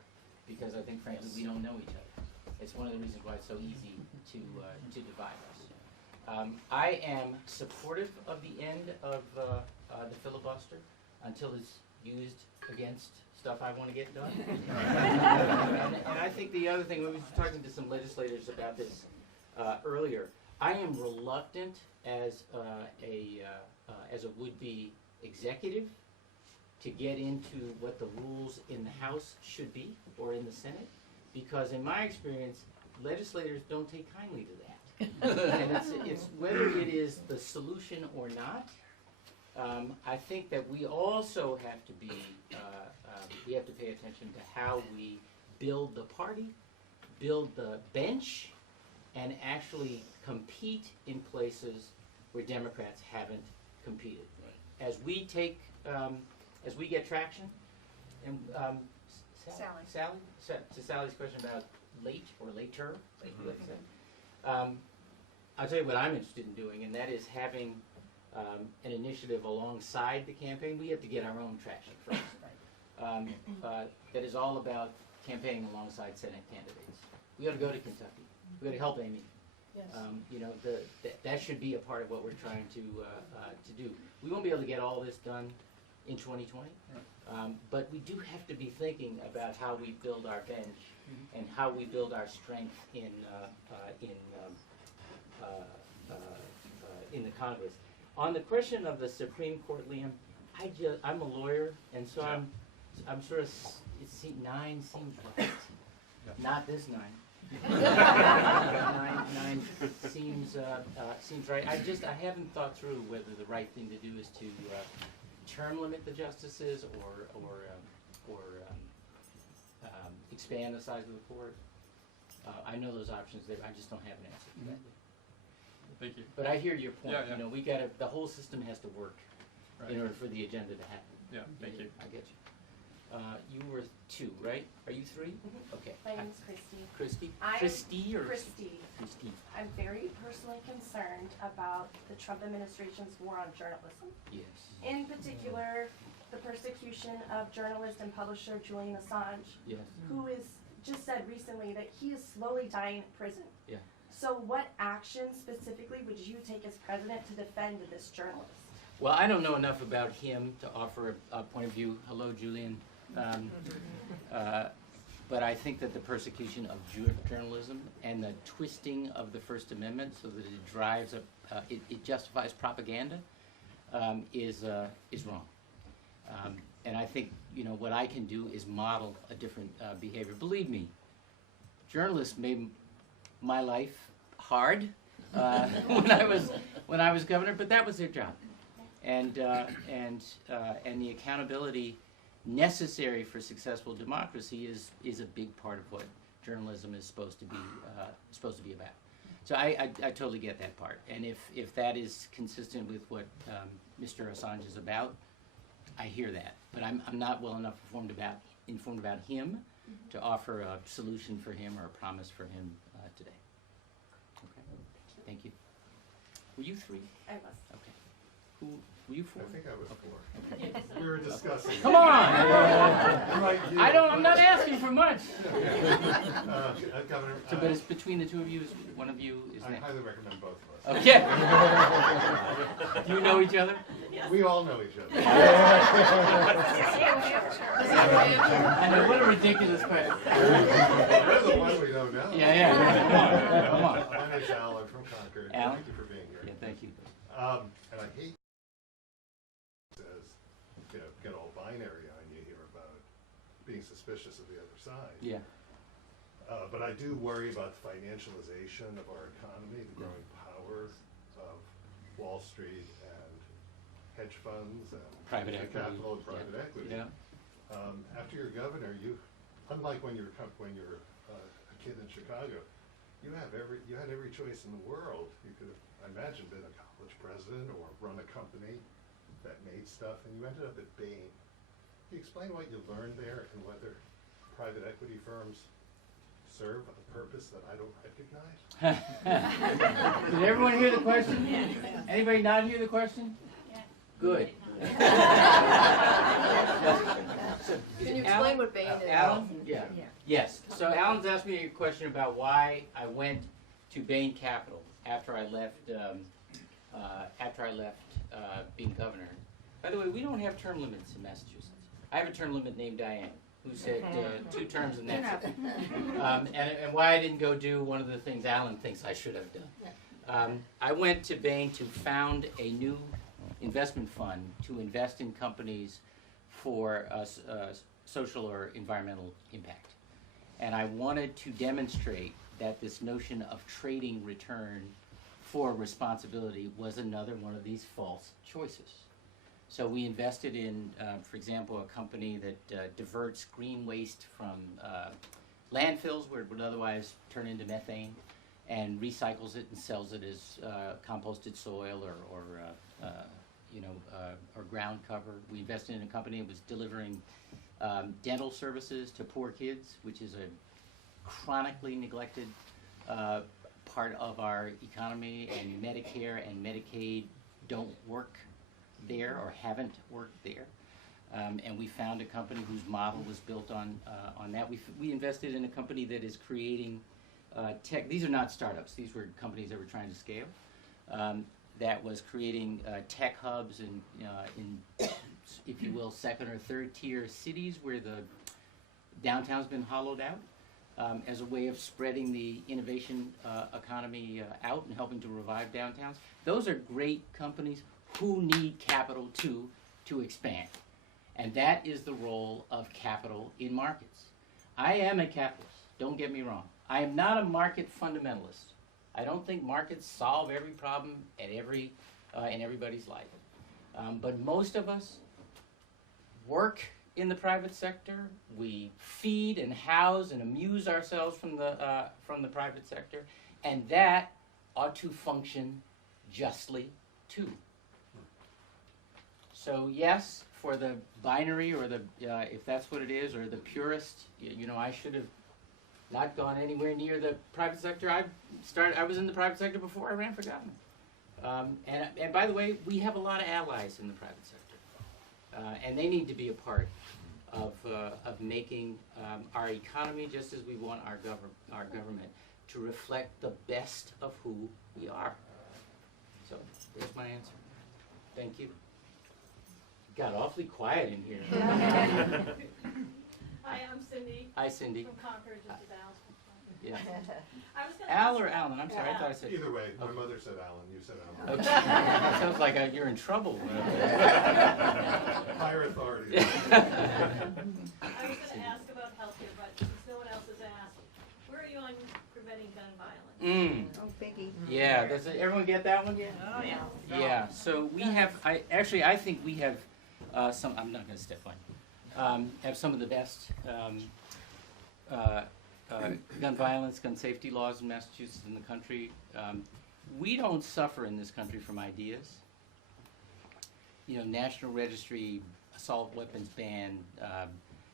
because I think frankly we don't know each other. It's one of the reasons why it's so easy to divide us. I am supportive of the end of the filibuster until it's used against stuff I want to get done. And I think the other thing, we were talking to some legislators about this earlier, I am reluctant as a would-be executive to get into what the rules in the House should be or in the Senate, because in my experience, legislators don't take kindly to that. And it's whether it is the solution or not. I think that we also have to be, we have to pay attention to how we build the party, build the bench, and actually compete in places where Democrats haven't competed. Right. As we get traction, and to Sally's question about late or later, like you said, I'll tell you what I'm interested in doing, and that is having an initiative alongside the campaign. We have to get our own traction first. That is all about campaigning alongside Senate candidates. We ought to go to Kentucky. We ought to help Amy. Yes. You know, that should be a part of what we're trying to do. We won't be able to get all this done in 2020, but we do have to be thinking about how we build our bench and how we build our strength in the Congress. On the question of the Supreme Court, Liam, I'm a lawyer, and so I'm sort of, 9 seems right. Not this 9. 9 seems right. I haven't thought through whether the right thing to do is to term limit the justices or expand the size of the court. I know those options there. I just don't have an answer to that. Thank you. But I hear your point. Yeah, yeah. You know, the whole system has to work in order for the agenda to happen. Yeah, thank you. I get you. You were 2, right? Are you 3? Okay. My name is Christy. Christy? I'm Christy or? Christy. Christy. I'm very personally concerned about the Trump administration's war on journalism. Yes. In particular, the persecution of journalist and publisher Julian Assange, Yes. who is just said recently that he is slowly dying in prison. Yeah. So what action specifically would you take as president to defend this journalist? Well, I don't know enough about him to offer a point of view. Hello, Julian. But I think that the persecution of journalism and the twisting of the First Amendment so that it drives it justifies propaganda is wrong. And I think, you know, what I can do is model a different behavior. Believe me, journalists made my life hard when I was governor, but that was their job. And the accountability necessary for successful democracy is a big part of what journalism is supposed to be about. So I totally get that part. And if that is consistent with what Mr. Assange is about, I hear that. But I'm not well enough informed about him to offer a solution for him or a promise for him today. Okay. Thank you. Were you 3? I was. Okay. Who were you 4? I think I was Okay. 4. We were discussing. Come on! I'm not asking for much. Governor. So, but it's between the 2 of you. One of you is. I highly recommend both of us. Okay. Do you know each other? We all know each other. I know, what a ridiculous question. You're the one we don't know. Yeah. Come on. My name's Al. I'm from Concord. Al? Thank you for being here. Yeah, thank you. And I hate says, you know, get all binary on you here about being suspicious of the other side. Yeah. But I do worry about the financialization of our economy, the growing power of Wall Street and hedge funds and Private equity. capital and private equity. Yeah. After you're governor, unlike when you're a kid in Chicago, you had every choice in the world. You could have, I imagine, been a college president or run a company that made stuff, and you ended up at Bain. Can you explain what you learned there and whether private equity firms serve a purpose that I don't recognize? Did everyone hear the question? Anybody not hear the question? Good. Can you explain what Bain is? Alan? Yeah. Yes. So Alan's asked me a question about why I went to Bain Capital after I left being governor. By the way, we don't have term limits in Massachusetts. I have a term limit named Diane, who said 2 terms and that's it. And why I didn't go do one of the things Alan thinks I should have done. I went to Bain to found a new investment fund to invest in companies for social or environmental impact. And I wanted to demonstrate that this notion of trading return for responsibility was another one of these false choices. So we invested in, for example, a company that diverts green waste from landfills where it would otherwise turn into methane and recycles it and sells it as composted soil or ground cover. We invested in a company that was delivering dental services to poor kids, which is a chronically neglected part of our economy, and Medicare and Medicaid don't work there or haven't worked there. And we found a company whose model was built on that. We invested in a company that is creating tech. These are not startups. These were companies that were trying to scale. That was creating tech hubs in, if you will, second or third tier cities where the downtown's been hollowed out, as a way of spreading the innovation economy out and helping to revive downtowns. Those are great companies who need capital to expand. And that is the role of capital in markets. I am a capitalist, don't get me wrong. I am not a market fundamentalist. I don't think markets solve every problem at in everybody's life. But most of us work in the private sector. We feed and house and amuse ourselves from the private sector, and that ought to function justly too. So yes, for the binary or the if that's what it is, or the purist, I should have not gone anywhere near the private sector. I was in the private sector before I ran for governor. And by the way, we have a lot of allies in the private sector, and they need to be a part of making our economy, just as we want our government to reflect the best of who we are. So there's my answer. Thank you. Got awfully quiet in here. Hi, I'm Cindy. Hi, Cindy. From Concord, just as Al. Yeah. I was gonna Al ask or about- Alan? I'm sorry, I thought I said. Either way, my Okay. mother said Alan, you said Alan. Okay. Sounds like you're in trouble. Higher authority. I was gonna ask about healthcare, but since no one else has asked, where are you on preventing gun violence? Oh, biggie. Yeah, does everyone get that one? Oh, yeah. Yeah, so we have, I think we have some, I'm not going to step on, have some of the best gun violence, gun safety laws in Massachusetts in the country. We don't suffer in this country from ideas. National Registry, assault weapons ban,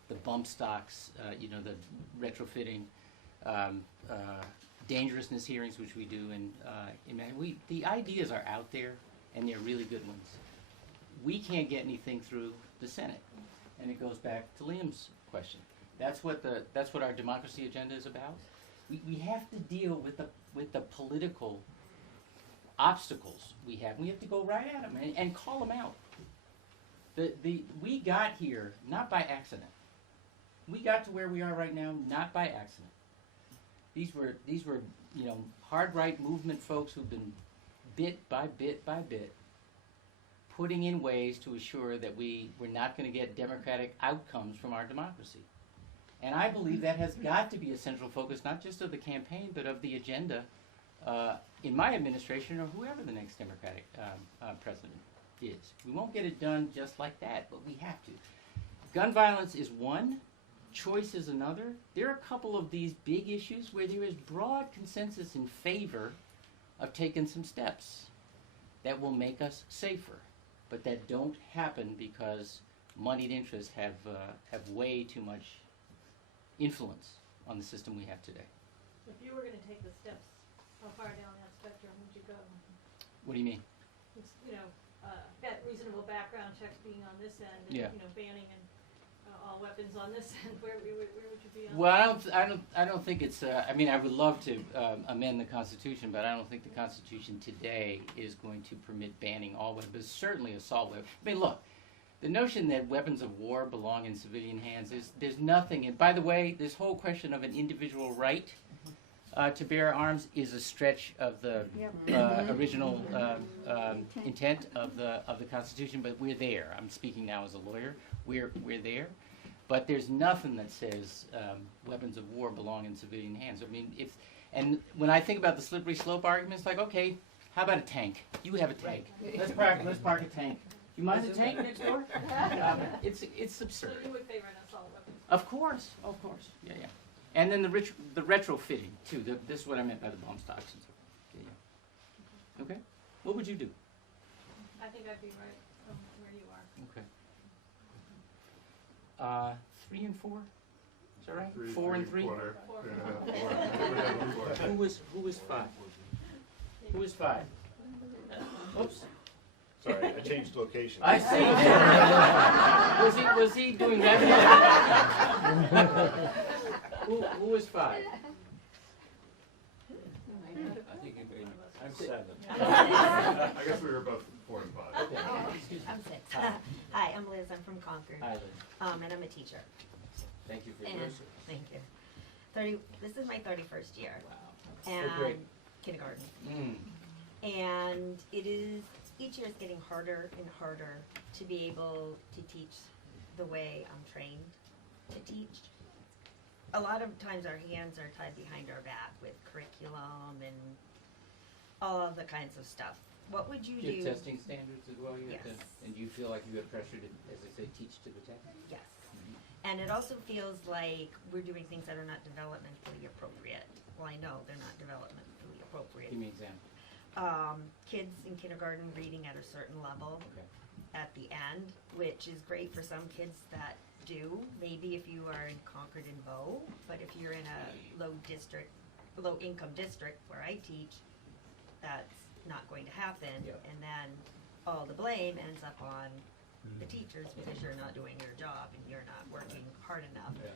the bump stocks, the retrofitting, dangerousness hearings, which we do, and the ideas are out there, and they're really good ones. We can't get anything through the Senate, and it goes back to Liam's question. That's what our democracy agenda is about. We have to deal with the political obstacles we have. We have to go right at them and call them out. We got here not by accident. We got to where we are right now not by accident. These were hard right movement folks who've been bit by bit by bit putting in ways to assure that we're not going to get democratic outcomes from our democracy. And I believe that has got to be a central focus, not just of the campaign, but of the agenda in my administration or whoever the next Democratic president is. We won't get it done just like that, but we have to. Gun violence is one. Choice is another. There are a couple of these big issues where there is broad consensus in favor of taking some steps that will make us safer, but that don't happen because moneyed interests have way too much influence on the system we have today. If you were gonna take the steps, how far down that spectrum would you go? What do you mean? It's, that reasonable background checks being on this end, and, Yeah. banning and all weapons on this end, where would you be on? Well, I don't think it's. I mean, I would love to amend the Constitution, but I don't think the Constitution today is going to permit banning all weapons, certainly assault weapons. I mean, look, the notion that weapons of war belong in civilian hands there's nothing. And by the way, this whole question of an individual right to bear arms is a stretch of the original intent of the Constitution. But we're there. I'm speaking now as a lawyer. We're there. But there's nothing that says weapons of war belong in civilian hands. I mean, and when I think about the slippery slope arguments, like, okay, how about a tank? You have a tank. Let's park a tank. You mind the tank next door? It's absurd. So you would favor an assault weapon? Of course. Yeah. And then the retrofitting too. This is what I meant by the bomb stocks and so. Yeah. Okay. What would you do? I think I'd be right from where you are. Okay. 3 and 4. Is that right? 4 and 3. Quarter. Four. Yeah, Who was 5? Who was 5? Oops. Sorry, I changed location. I see. Was he doing that? Who was 5? I'm 7. I guess we were both 4 and 5. Okay. I'm 6. Hi. Hi, I'm Liz. I'm from Concord. Hi, Liz. And I'm a teacher. Thank you for your And service. thank you. This is my 31st year. Wow. And great. kindergarten. Mm. And each year is getting harder and harder to be able to teach the way I'm trained to teach. A lot of times our hands are tied behind our back with curriculum and all of the kinds of stuff. What would you Do you do? have testing standards as well? You have Yes. and do you feel like you have pressure to, as I say, teach to the test? Yes. And it also feels like we're doing things that are not developmentally appropriate. Well, I know they're not developmentally appropriate. Give me an example. Kids in kindergarten reading at a certain level Okay. at the end, which is great for some kids that do. Maybe if you are in Concord and Bow, but if you're in a low income district where I teach, that's not going to happen. Yep. And then all the blame ends up on the teachers because you're not doing your job and you're not working hard enough. Yeah.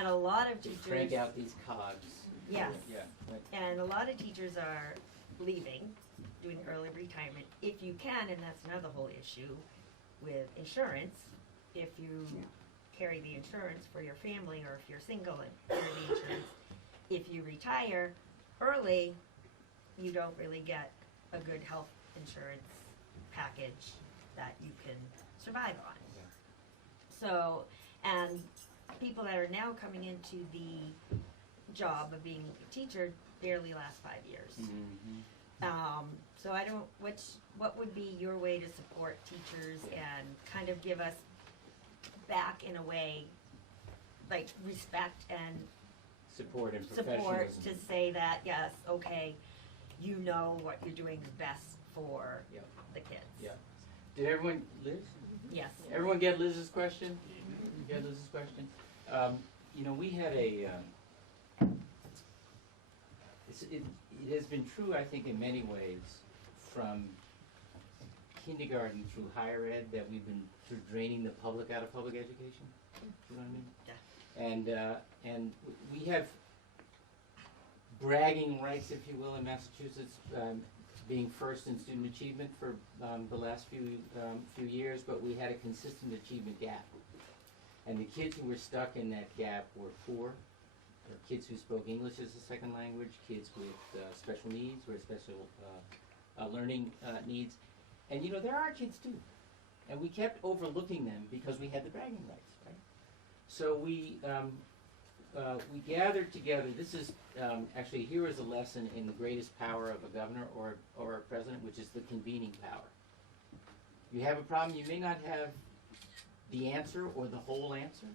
And a lot of To teachers. crank out these cogs. Yes. Yeah. Right. And a lot of teachers are leaving, doing early retirement, if you can, and that's another whole issue with insurance. If you carry the insurance for your family, or if you're single and carry the insurance, if you retire early, you don't really get a good health insurance package that you can survive on. So, and people that are now coming into the job of being a teacher barely last 5 years. Mm-hmm. So I don't, what would be your way to support teachers and kind of give us back in a way, like respect and Support and support professionalism. to say that, yes, okay, you know what you're doing is best for Yep. the kids. Yeah. Did everyone, Liz? Yes. Everyone get Liz's question? You get Liz's question? You know, we had a, it has been true, I think, in many ways, from kindergarten through higher ed, that we've been sort of draining the public out of public education. You know what I mean? Yeah. And we have bragging rights, if you will, in Massachusetts, being first in student achievement for the last few years, but we had a consistent achievement gap. And the kids who were stuck in that gap were poor, kids who spoke English as a second language, kids with special needs or special learning needs. And you know, there are kids too. And we kept overlooking them because we had the bragging rights, right? So we gathered together. This is actually, here is a lesson in the greatest power of a governor or a president, which is the convening power. You have a problem, you may not have the answer or the whole answer,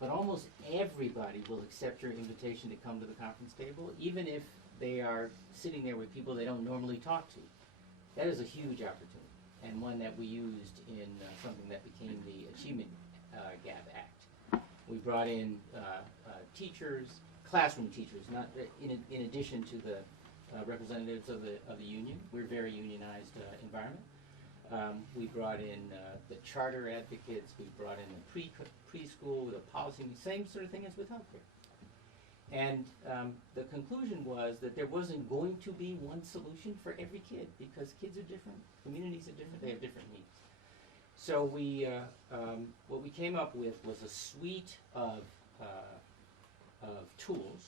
but almost everybody will accept your invitation to come to the conference table, even if they are sitting there with people they don't normally talk to. That is a huge opportunity, and one that we used in something that became the Achievement Gap Act. We brought in teachers, classroom teachers, not in addition to the representatives of the union. We're a very unionized environment. We brought in the charter advocates. We brought in the preschool with a policy, same sort of thing as with healthcare. And the conclusion was that there wasn't going to be one solution for every kid, because kids are different, communities are different, they have different needs. So we, what we came up with was a suite of tools,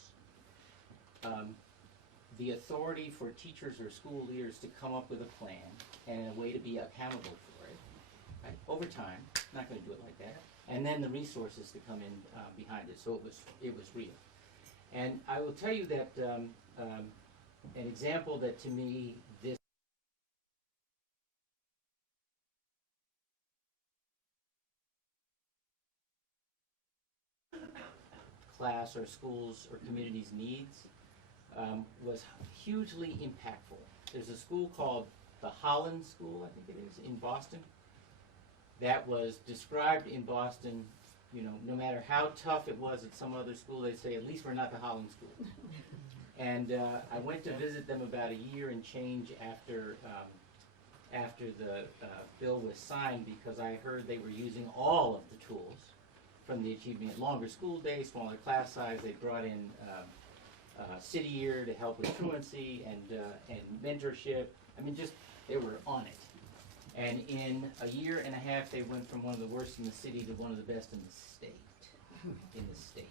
the authority for teachers or school leaders to come up with a plan and a way to be accountable for it, right? Over time, not going to do it like that, and then the resources to come in behind it. So it was real. And I will tell you that an example that to me this class or schools or communities needs was hugely impactful. There's a school called the Holland School, I think it is, in Boston, that was described in Boston. You know, no matter how tough it was at some other school, they'd say, at least we're not the Holland School. And I went to visit them about a year and change after the bill was signed, because I heard they were using all of the tools from the achievement, longer school days, smaller class size. They brought in City Year to help with truancy and mentorship. I mean, just they were on it. And in a year and a half, they went from one of the worst in the city to one of the best in the state.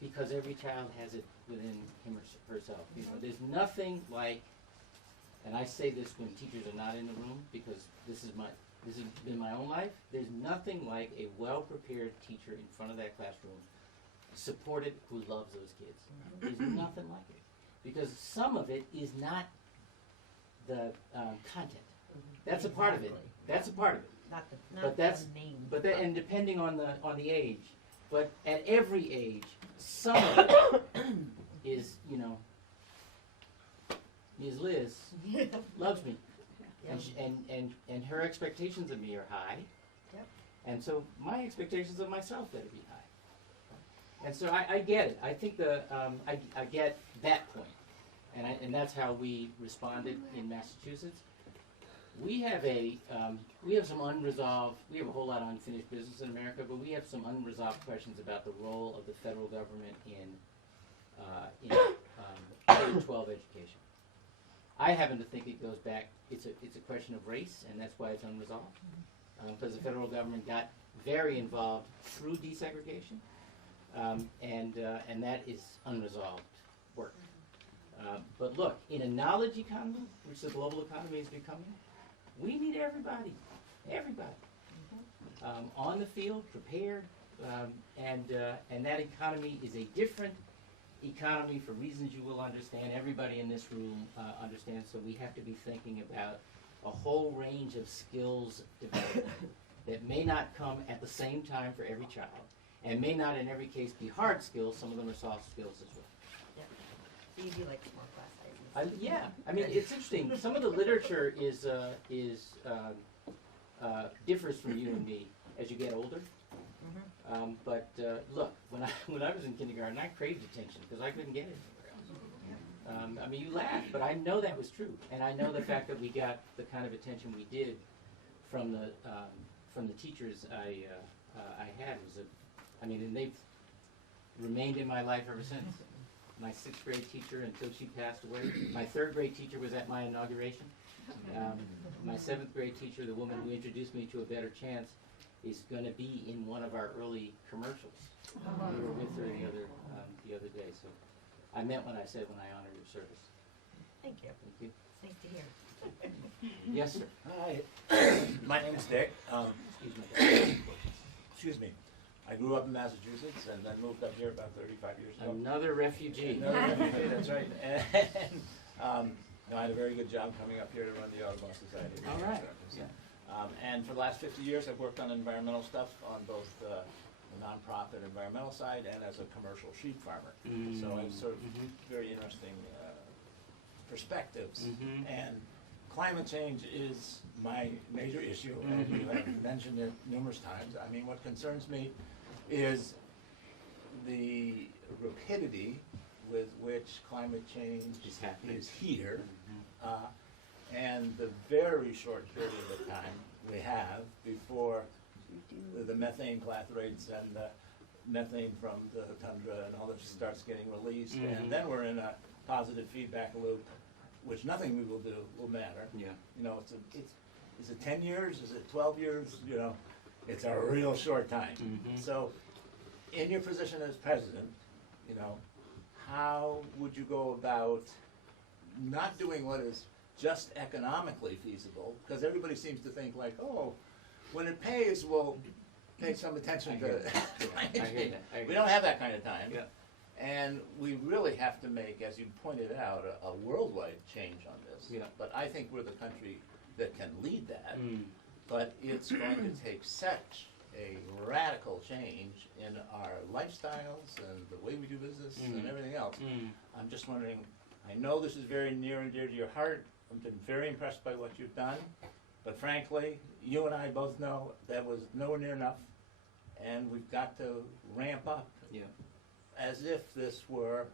Because every child has it within him or herself. You know, there's nothing like, and I say this when teachers are not in the room, because this has been my own life. There's nothing like a well-prepared teacher in front of that classroom, supported, who loves those kids. There's nothing like it, because some of it is not the content. That's a part of it. That's a part of it. But that's and depending on the age. But at every age, some of it is, you know, Ms. Liz loves me, and her expectations of me are high, and so my expectations of myself better be high. And so I get it. I think I get that point, and that's how we responded in Massachusetts. We have some unresolved. We have a whole lot of unfinished business in America, but we have some unresolved questions about the role of the federal government in K-12 education. I happen to think it goes back. It's a question of race, and that's why it's unresolved. Because the federal government got very involved through desegregation, and that is unresolved work. But look, in a knowledge economy, which the global economy is becoming, we need everybody, on the field, prepared, and that economy is a different economy for reasons you will understand. Everybody in this room understands. So we have to be thinking about a whole range of skills development that may not come at the same time for every child, and may not in every case be hard skills. Some of them are soft skills as well. So you do like small class sizes? Yeah, I mean, it's interesting. Some of the literature differs from you and me as you get older. But look, when I was in kindergarten, I craved attention because I couldn't get it anywhere else. I mean, you laugh, but I know that was true, and I know the fact that we got the kind of attention we did from the teachers I had and they've remained in my life ever since. My 6th grade teacher until she passed away. My 3rd grade teacher was at my inauguration. My 7th grade teacher, the woman who introduced me to A Better Chance, is going to be in one of our early commercials. We were with her the other day. So I meant what I said when I honored your service. Thank you. Thank you. It's nice to hear. Yes, sir. Hi, my name is Dick. Excuse me. I grew up in Massachusetts and then moved up here about 35 years ago. Another refugee. Another refugee, that's right. And I had a very good job coming up here to run the Audubon Society. All right. Yeah. And for the last 50 years, I've worked on environmental stuff on both the nonprofit environmental side and as a commercial sheep farmer. So I have sort of very interesting perspectives. And climate change is my major issue, and you have mentioned it numerous times. I mean, what concerns me is the rapidity with which climate change is here, and the very short period of time we have before the methane rates and the methane from the tundra and all this starts getting released, and then we're in a positive feedback loop, which nothing we will do will matter. Yeah. You know, is it 10 years? Is it 12 years? You know, it's a real short time. So, in your position as president, you know, how would you go about not doing what is just economically feasible? Because everybody seems to think like, oh, when it pays, we'll pay some attention to climate change. We don't have that kind of time. Yeah. And we really have to make, as you pointed out, a worldwide change on this. Yeah. But I think we're the country that can lead that. But it's going to take such a radical change in our lifestyles and the way we do business and everything else. I'm just wondering, I know this is very near and dear to your heart. I've been very impressed by what you've done. But frankly, you and I both know that was nowhere near enough. And we've got to ramp up. Yeah. As if this were,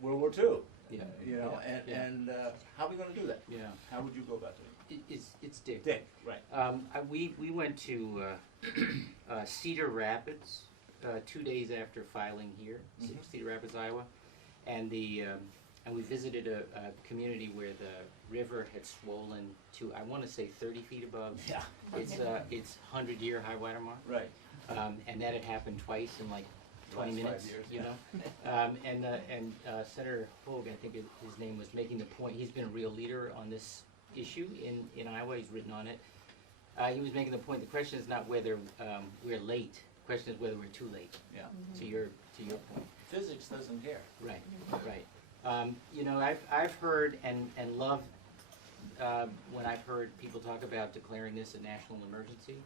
World War II. Yeah. You know, Yeah. and how are we going to do that? Yeah. How would you go about doing It's Dick. Dick, right. We went to Cedar Rapids 2 days after filing here, Cedar Rapids, Iowa, and and we visited a community where the river had swollen to, I want to say, 30 feet above. Yeah. It's 100-year high water mark. Right. And that had happened twice in like 20 Last 5 minutes, years, you know. And Senator Hogue, I think his name, was making the point. He's been a real leader on this issue in Iowa. He's written on it. He was making the point. The question is not whether we're late. The question is whether we're too late. Yeah. To your point. Physics doesn't care. Right. Right. You know, I've heard and loved when I've heard people talk about declaring this a national emergency.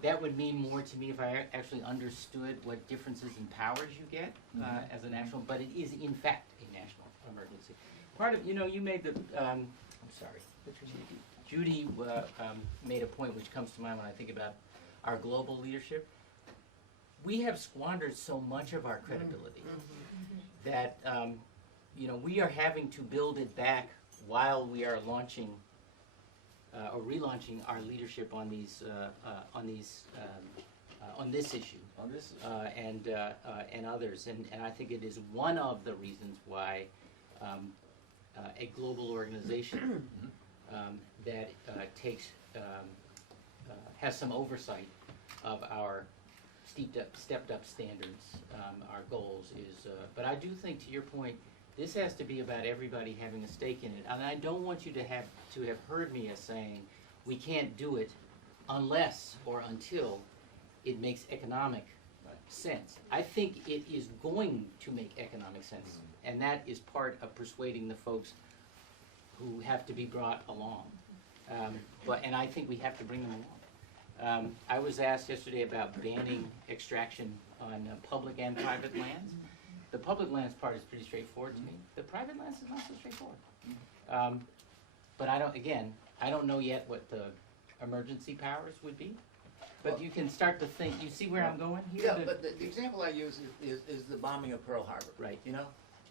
That would mean more to me if I actually understood what differences in powers you get as a national, but it is in fact a national emergency. Part of, you know, you made the, I'm sorry, what's your name? Judy made a point which comes to mind when I think about our global leadership. We have squandered so much of our credibility that, you know, we are having to build it back while we are launching or relaunching our leadership on these on this issue, and others, and I think it is one of the reasons why a global organization that takes has some oversight of our stepped up standards, our goals is. But I do think, to your point, this has to be about everybody having a stake in it. And I don't want you to have heard me as saying we can't do it unless or until it makes economic sense. I think it is going to make economic sense, and that is part of persuading the folks who have to be brought along. And I think we have to bring them along. I was asked yesterday about banning extraction on public and private lands. The public lands part is pretty straightforward to me. The private lands is not so straightforward. But I don't know yet what the emergency powers would be. But you can start to think. You see where I'm going here? Yeah, but the example I use is the bombing of Pearl Harbor. Right. You know,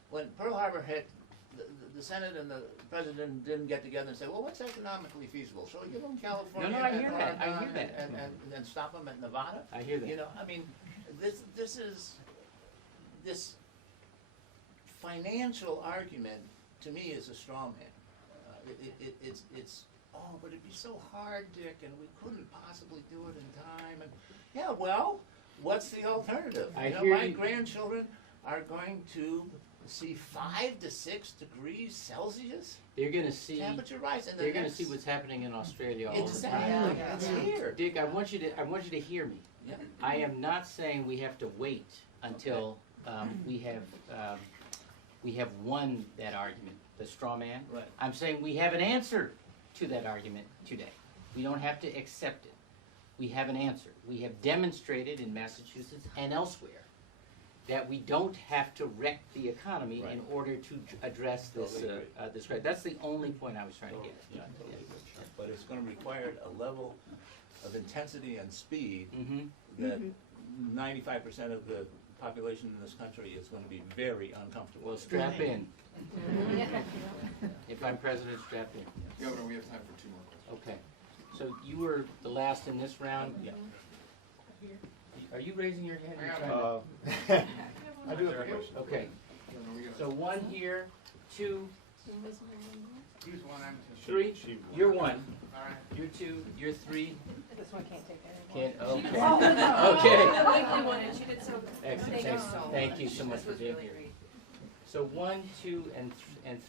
when Pearl Harbor hit, the Senate and the President didn't get together and say, well, what's economically feasible? Shall we give them California? No, I hear that. I hear that. And stop them at Nevada? I hear that. You know, I mean, this financial argument to me is a straw man. It's but it'd be so hard, Dick, and we couldn't possibly do it in time. And yeah, well, what's the alternative? My grandchildren are going to see 5 to 6 degrees Celsius. They're going to see temperature rise. They're going to see what's happening in Australia. Exactly, it's here. Dick, I want you to hear me. Yeah. I am not saying we have to wait until we have won that argument, the straw man. Right. I'm saying we have an answer to that argument today. We don't have to accept it. We have an answer. We have demonstrated in Massachusetts and elsewhere that we don't have to wreck the economy in order to address this. This right. That's the only point I was trying to get at. Yeah, totally. But it's going to require a level of intensity and speed that 95% of the population in this country is going to be very uncomfortable. Well, strap in. If I'm president, strap in. Governor, we have time for 2 more questions. Okay. So you were the last in this round? Yeah. Are you raising your hand? I do have a question. Okay. So 1 here, 2, Who's 1 and 3. You're 1. All right. You're 2. You're 3. This one can't take Can't. it. Okay. She did so good. Excellent. Thank you so much for being here. So 1, 2, and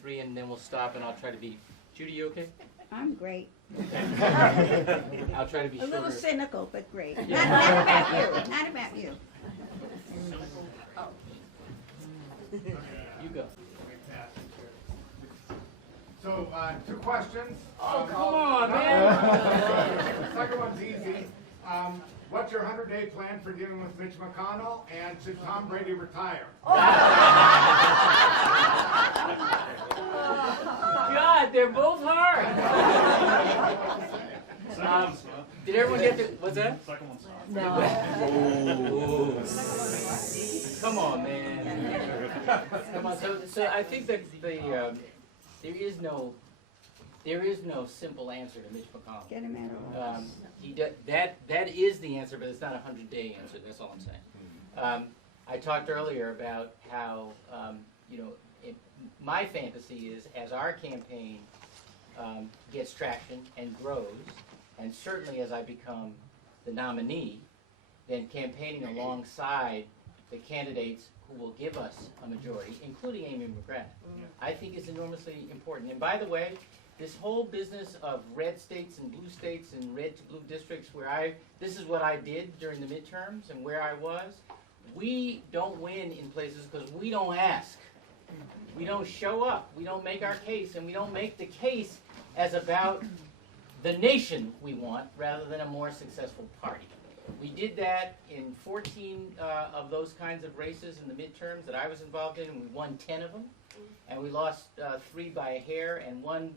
3, and then we'll stop, and I'll try to be. Judy, you okay? I'm great. I'll try to be A shorter. little cynical, but great. Yeah. Not about you. Not about you. You go. So, 2 questions. Oh, come on, man. The second one's easy. What's your 100-day plan for dealing with Mitch McConnell, and should Tom Brady retire? God, they're both hard. Did everyone get the? What's that? Second one's No. Come on, man. Come on, so I think that there is no simple answer to Mitch McConnell. Get him out of That is the answer, but it's not a 100-day answer. That's all I'm saying. I talked earlier about how my fantasy is as our campaign gets traction and grows, and certainly as I become the nominee, then campaigning alongside the candidates who will give us a majority, including Amy McGrath, I think is enormously important. And by the way, this whole business of red states and blue states and red to blue districts this is what I did during the midterms and where I was. We don't win in places because we don't ask. We don't show up. We don't make our case, and we don't make the case as about the nation we want rather than a more successful party. We did that in 14 of those kinds of races in the midterms that I was involved in, and we won 10 of them. And we lost 3 by a hair, and 1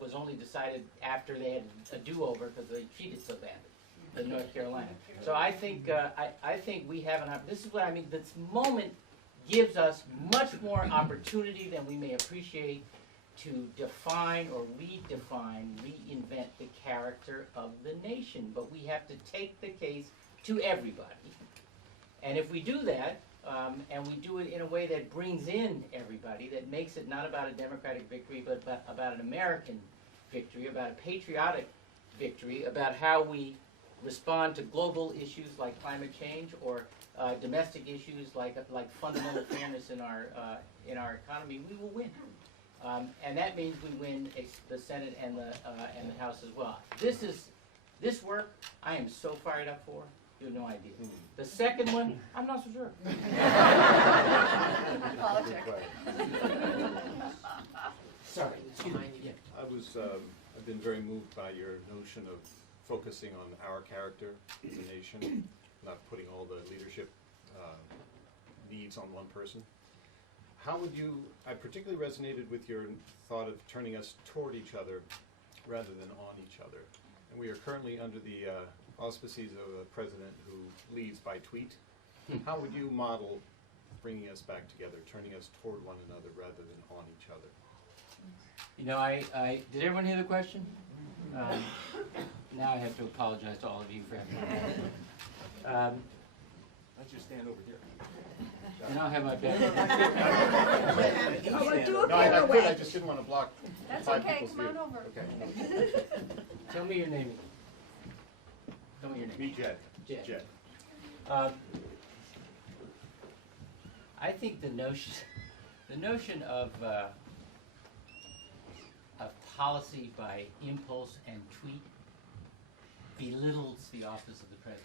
was only decided after they had a do-over because they cheated so badly in North Carolina. So I think we have an opportunity. This is what I mean. This moment gives us much more opportunity than we may appreciate to define or redefine, reinvent the character of the nation. But we have to take the case to everybody. And if we do that, and we do it in a way that brings in everybody, that makes it not about a Democratic victory, but about an American victory, about a patriotic victory, about how we respond to global issues like climate change or domestic issues like fundamental fairness in our economy, we will win. And that means we win the Senate and the House as well. This work I am so fired up for. You have no idea. The second one, I'm not so sure. Sorry, excuse me. Yeah. I've been very moved by your notion of focusing on our character as a nation, not putting all the leadership needs on one person. How would you, I particularly resonated with your thought of turning us toward each other rather than on each other. And we are currently under the auspices of a president who leads by tweet. How would you model bringing us back together, turning us toward one another rather than on each other? You know, did everyone hear the question? Now I have to apologize to all of you for having Let's just stand over here. and I'll have my back. I just didn't want to block That's 5 okay, people's come on view. over. Okay. Tell me your name. Tell me your name. Me, Jed. Jed. I think the notion of policy by impulse and tweet belittles the office of the president.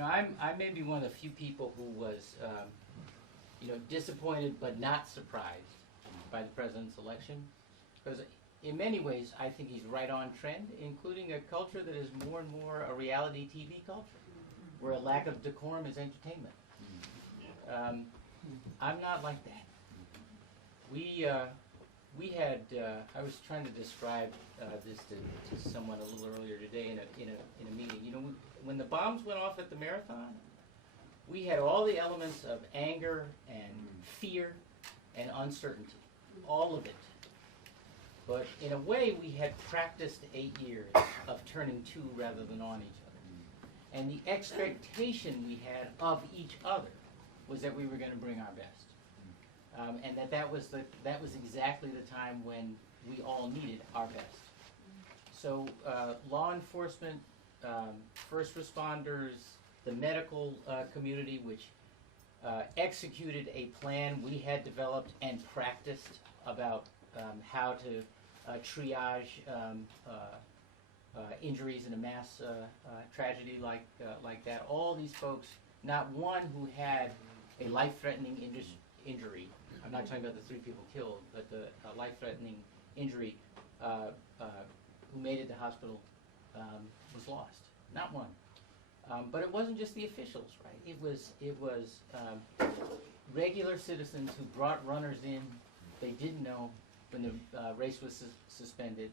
I may be one of the few people who was, disappointed but not surprised by the president's election, because in many ways I think he's right on trend, including a culture that is more and more a reality TV culture, where a lack of decorum is entertainment. I'm not like that. I was trying to describe this to someone a little earlier today in a meeting. You know, when the bombs went off at the marathon, we had all the elements of anger and fear and uncertainty, all of it. But in a way, we had practiced 8 years of turning to rather than on each other. And the expectation we had of each other was that we were going to bring our best. And that was exactly the time when we all needed our best. So law enforcement, first responders, the medical community, which executed a plan we had developed and practiced about how to triage injuries in a mass tragedy like that. All these folks, not one who had a life-threatening injury. I'm not talking about the 3 people killed, but the life-threatening injury who made it to hospital was lost. Not one. But it wasn't just the officials, right? It was regular citizens who brought runners in they didn't know when the race was suspended,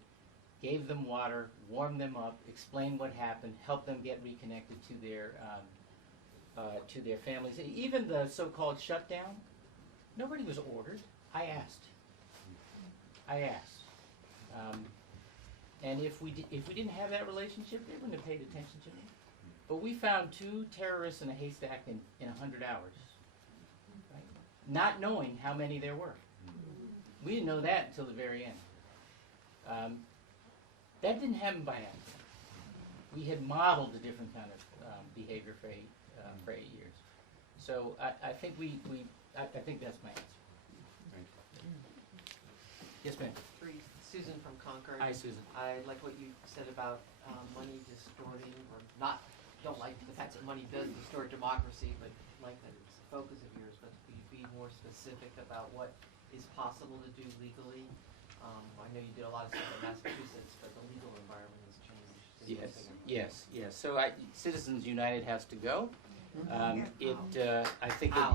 gave them water, warmed them up, explained what happened, helped them get reconnected to to their families. Even the so-called shutdown, nobody was ordered. I asked. And if we didn't have that relationship, they wouldn't have paid attention to me. But we found 2 terrorists in a haystack in 100 hours, right? Not knowing how many there were. We didn't know that until the very end. That didn't happen by accident. We had modeled a different kind of behavior for 8 years. So I think I think that's my answer. Yes, ma'am. Susan from Concord. Hi, Susan. I like what you said about money distorting, or not, don't like the fact that money does distort democracy, but like that it's a focus of yours, but could you be more specific about what is possible to do legally? I know you did a lot of stuff in Massachusetts, but the legal environment has changed significantly. Yes. So Citizens United has to go. I think I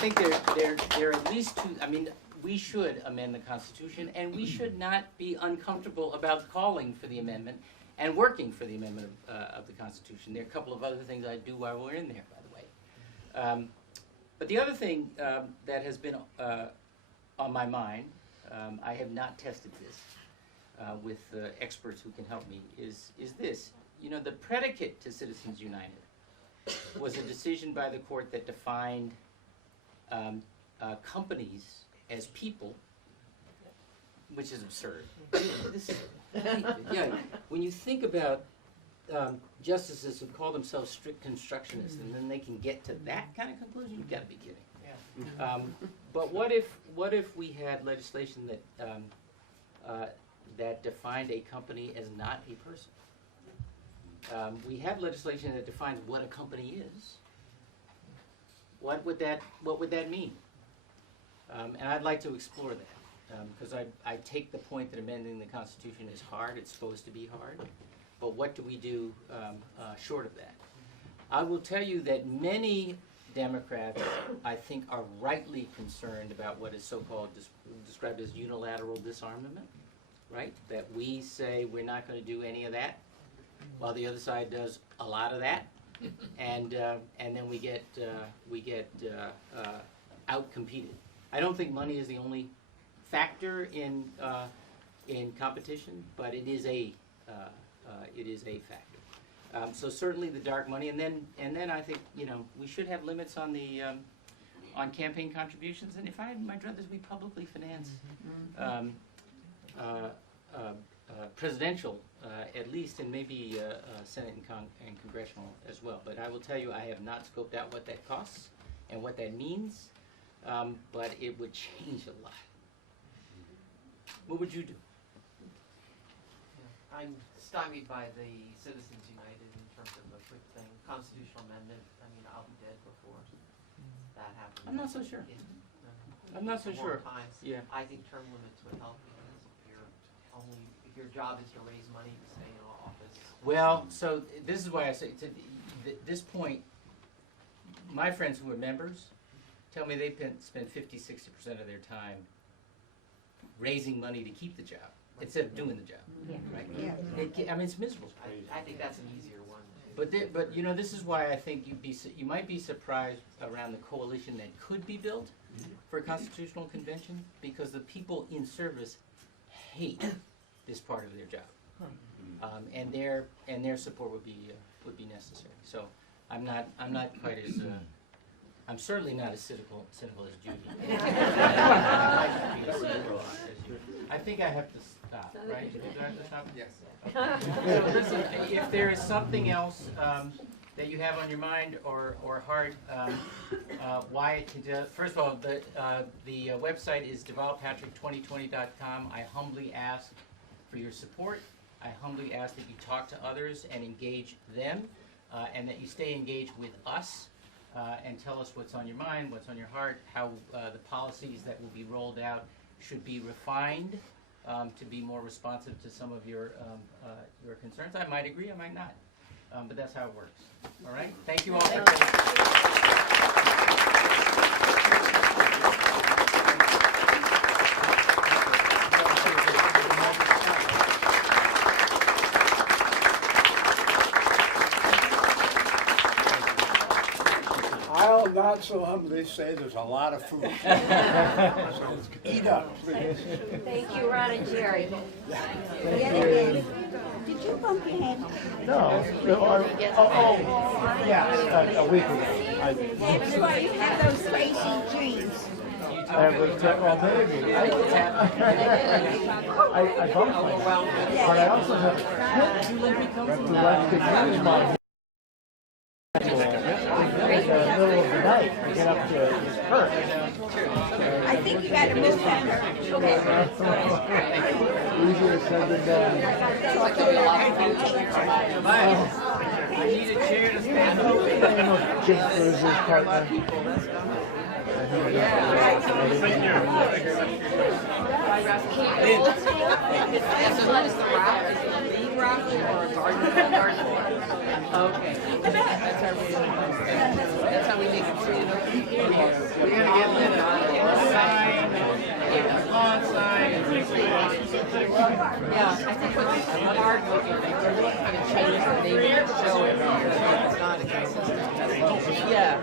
think there are at least 2. I mean, we should amend the Constitution, and we should not be uncomfortable about calling for the amendment and working for the amendment of the Constitution. There are a couple of other things I do while we're in there, by the way. But the other thing that has been on my mind, I have not tested this with experts who can help me, is this. You know, the predicate to Citizens United was a decision by the court that defined companies as people, which is absurd. When you think about justices who call themselves strict constructionists, and then they can get to that kind of conclusion, you've got to be kidding. But what if we had legislation that that defined a company as not a person? We have legislation that defines what a company is. What would that mean? And I'd like to explore that, because I take the point that amending the Constitution is hard. It's supposed to be hard. But what do we do short of that? I will tell you that many Democrats, I think, are rightly concerned about what is so-called described as unilateral disarmament, right? That we say we're not going to do any of that, while the other side does a lot of that, and then we get out-competed. I don't think money is the only factor in competition, but it is a factor. So certainly the dark money, and then I think we should have limits on the on campaign contributions. And if I had my druthers, we publicly finance presidential, at least, and maybe Senate and congressional as well. But I will tell you, I have not scoped out what that costs and what that means. But it would change a lot. What would you do? I'm stymied by the Citizens United in terms of a quick thing, constitutional amendment. I mean, I'll be dead before that happens. I'm not so sure. I'm not so sure. Times. Yeah. I think term limits would help because if your job is to raise money to stay in office. Well, so this is why I say to this point, my friends who are members tell me they spend 50–60% of their time raising money to keep the job instead of doing the job. Yeah. Right? Yeah. I mean, it's miserable. I think that's an easier one. But this is why I think you might be surprised around the coalition that could be built for a constitutional convention, because the people in service hate this part of their job, and their support would be necessary. So I'm not quite as I'm certainly not as cynical as Judy. I think I have to stop, right? Do I have to stop? Yes. So listen, if there is something else that you have on your mind or heart, Wyatt can tell. First of all, the website is devalpatrick2020.com. I humbly ask for your support. I humbly ask that you talk to others and engage them, and that you stay engaged with us. And tell us what's on your mind, what's on your heart, how the policies that will be rolled out should be refined to be more responsive to some of your concerns. I might agree, I might not, but that's how it works. All right? Thank you all for Well, not so humbly say there's a lot of food. So eat up, please. Thank you, Ron and Jerry. Did you bump your head? No. Yeah, a week ago. That's why you have those crazy dreams. I was well, maybe. I bumped myself. But I also have who left the use my in the middle of the night to get up to his perch. I think you got to move that. Easier said than done. I need a chair to stand up. Jim Cruz's partner. Okay. That's how we make it free and open. We're gonna get lit up. On sign. Yeah, I think what's hard looking, they really kind of change the name of the show every year. It's not consistent. Yeah.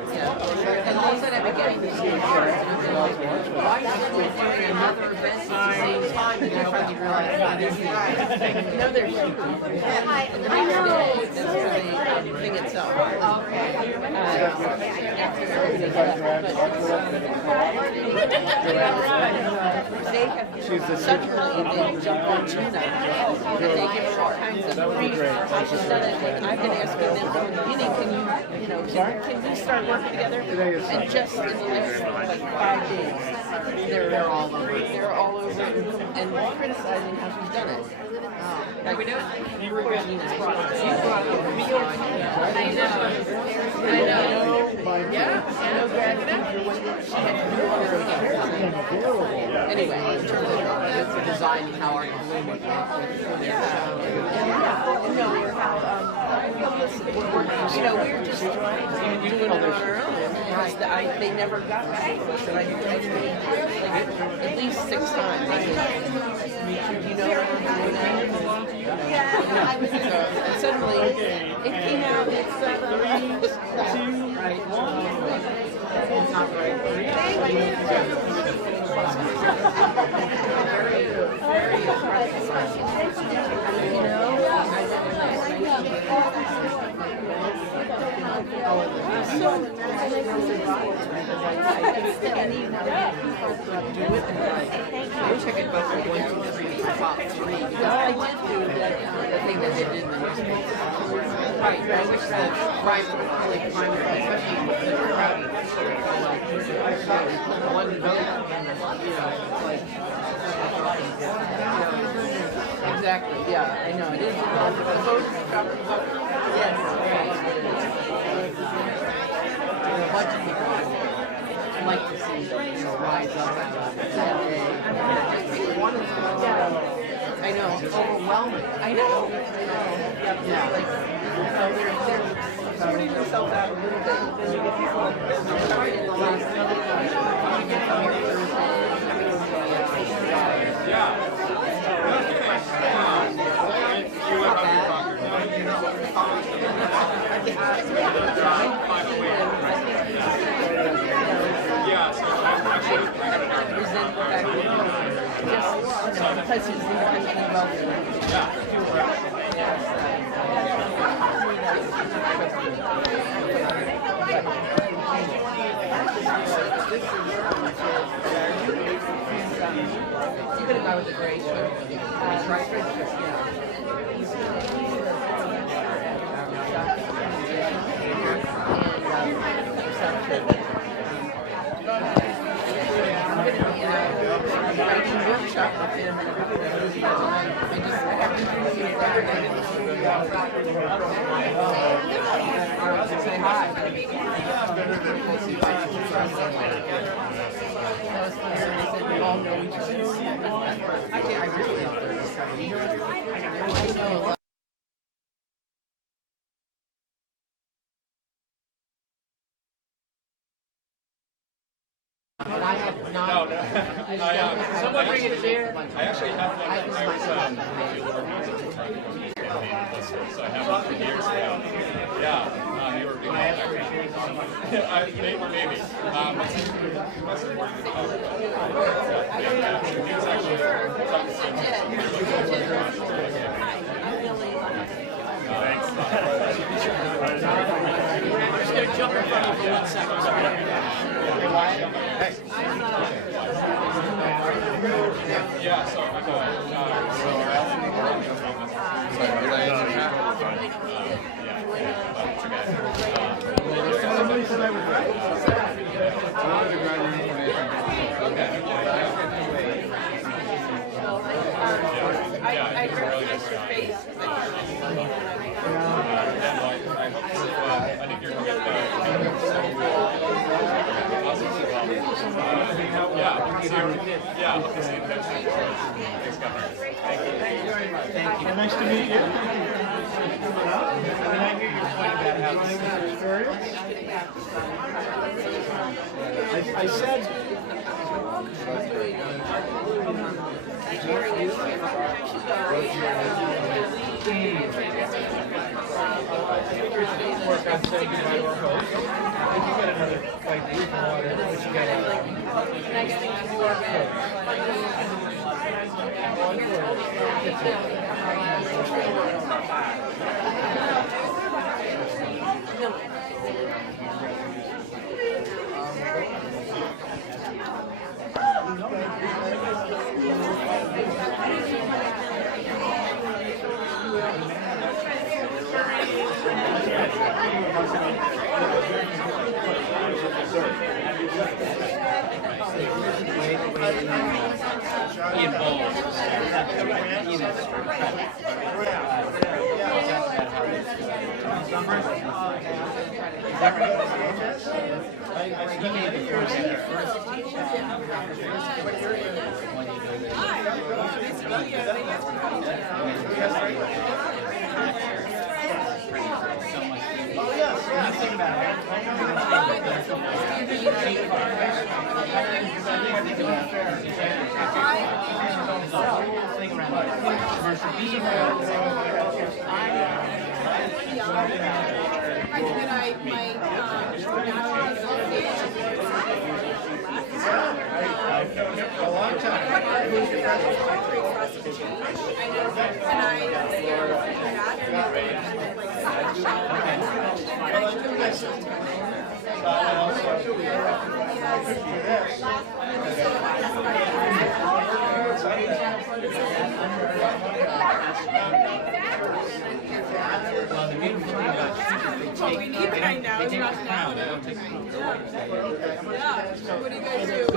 And all of a sudden I'm getting these new shirts, and I'm like, why is we doing another event at the same time? And I finally realized that they're huge. No, they're huge. And the next day, that's for the thing itself. Okay. They have such early, they jump on tuna, and they give them all kinds of free. I've just done it, like, I've been asking them from the beginning, can we start working together? And just in the last, like, 5 days, they're all over, and criticizing how she's done it. Like we do it. You brought real tuna. I know. Yeah. Anyway, in terms of the design and how our balloon would work for their show. We're just doing it on our own. They never got back to us, and I at least 6 times. You know, and suddenly it came out. It's 3, 2, right. It's not right. I wish I could vote for 1, 2, 3, top 3. Because I did do the thing that they did in the newspaper. Right, but I wish that primary, especially the crowded, one vote, exactly, yeah, I know, it is. The vote, yes, a bunch of people like to see, rise up that day. One of them, I know, overwhelming. I know. Yeah, like, they're sorting themselves out a little bit. Then you get people starting in the last minute. Because he's independently wealthy. Even if I was a great show, writing workshop with him and say hi. We all know each other. Actually, I really don't know. Someone bring a chair. I actually have one that so I have one for years now. Yeah, you were Maybe. I'm just going to jump in front of you for 1 second. Yeah, so I'm Somebody said I was right. I really nice job. I think you're going to Thanks, Governor. Thank you very much. Thank you. Nice to meet you. And I hear your point about how this is experience. I said. work on saying goodbye to our host. I think you got another fight to eat water, but you got Well, we need kind now. It's not now. Yeah. What do you guys do?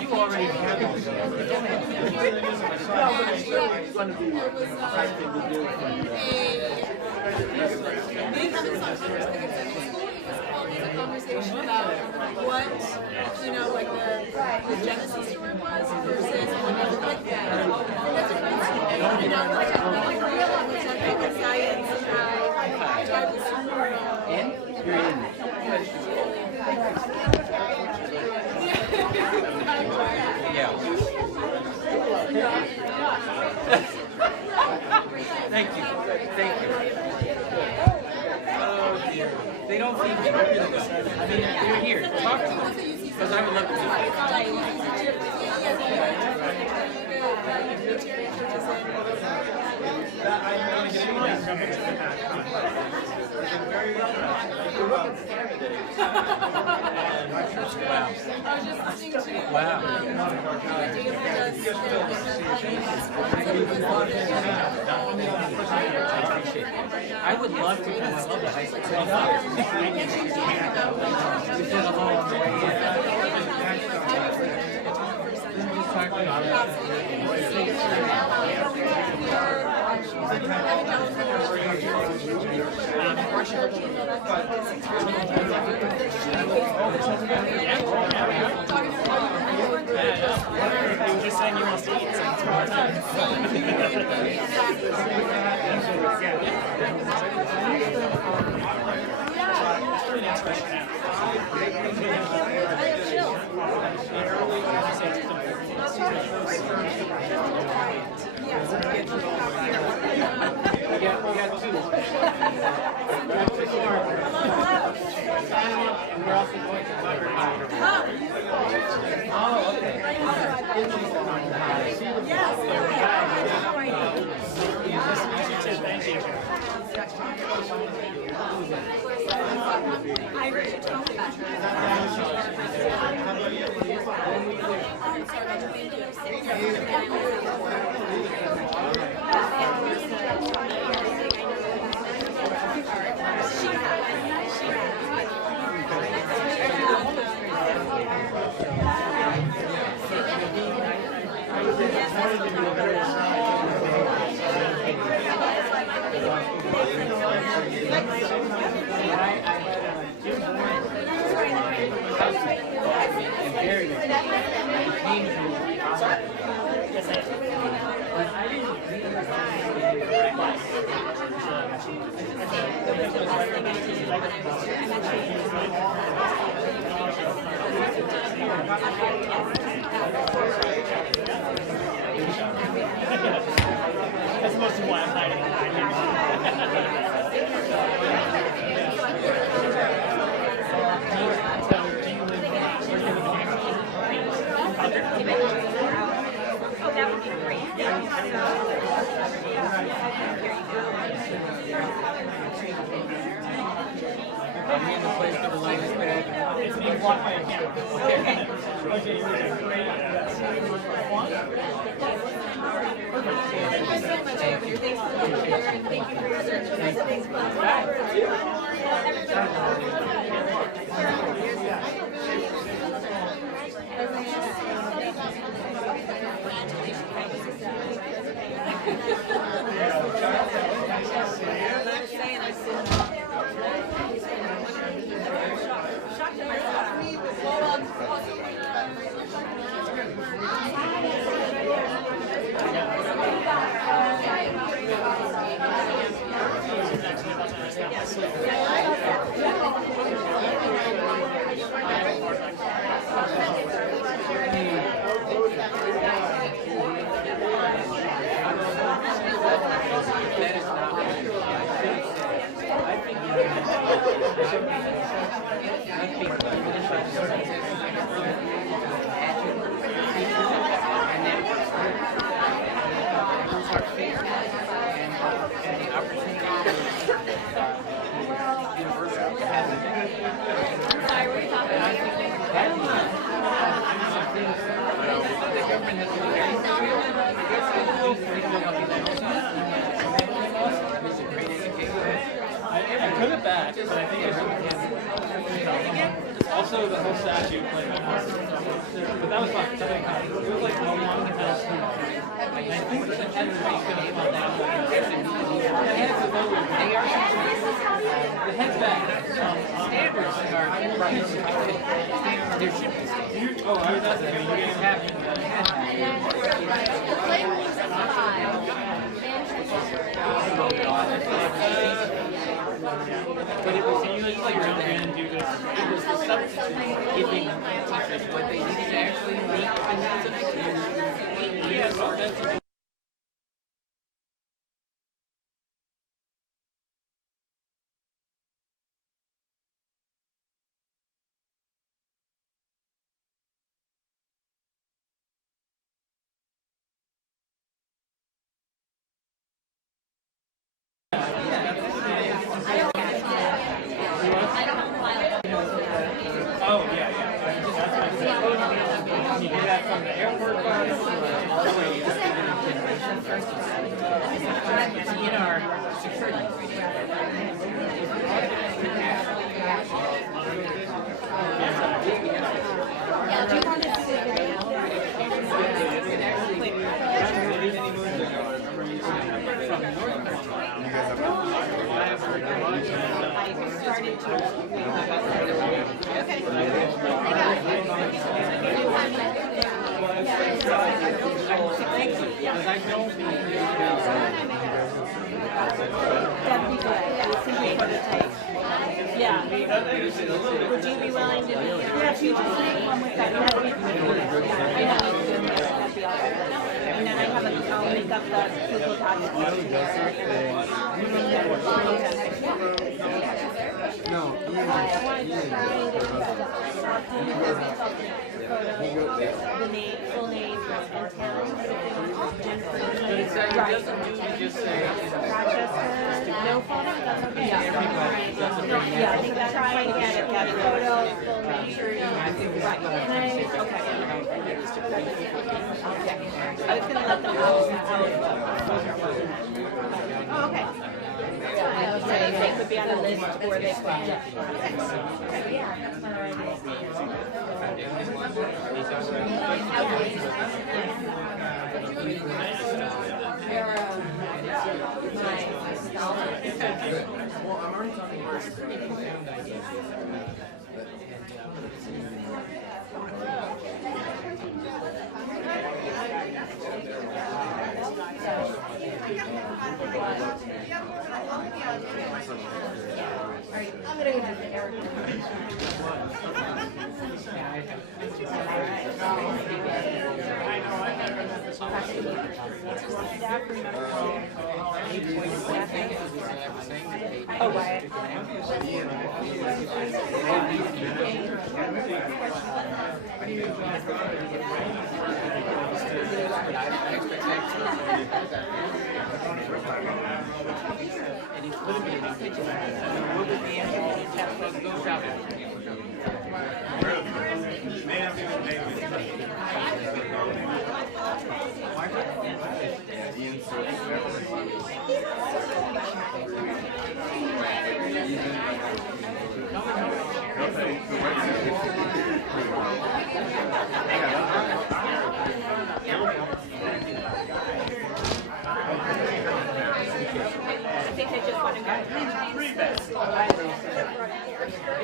You already have it. It's going to be a hard thing to do. Conversation about what, you know, like the genesis story was versus like that. That's a great story. You know, like I think with science and I drive the super. You're in. Yeah. Thank you. Thank you. Oh dear. They don't feed me. I mean, they're here. Talk to them. Because I would love to Wow. I would love to come. I love the high school. We did a long way in. was just saying you must eat, so it's more time. We got two. And we're also going to cover oh, okay. Thank you. That's most of why I'm hiding behind you. Oh, that would be great. I'm in the place where the light is bad. It's being blocked by a camera. Okay, you're right. Thank you so much. Thank you. Thank you for your service. Thanks, I took it back, but I think also the whole statue. But that was fun. It was like no one else. I think the head was going to fall down. The head's back. Standards are right. There should be standards. Oh, that's okay. You guys have But it was usually like you're going to do this. It was the substitute giving teachers what they needed to actually meet the needs of the kids. Yes, that's Oh, yeah. You do that from the airport bus all the way in our security. Yeah, do you want to see the video? started to. Okay. Because I don't That'd be good. Simple prototype. Yeah. Would you be willing to be? Yeah, if you just make one with that, that'd be good. Yeah, I know. That'd be all right. And then I'll make up the Google Docs. No, the name, full name, and town. Jennifer. But it doesn't do to just say. Rochester. No photo. That's okay. Yeah. Yeah, I think that's trying to get it. Got a photo, full name. Right. Okay. I was gonna let them know. Oh, okay. So they could be on a list or they well, I'm already talking about I'm gonna go to the Eric. Oh, right.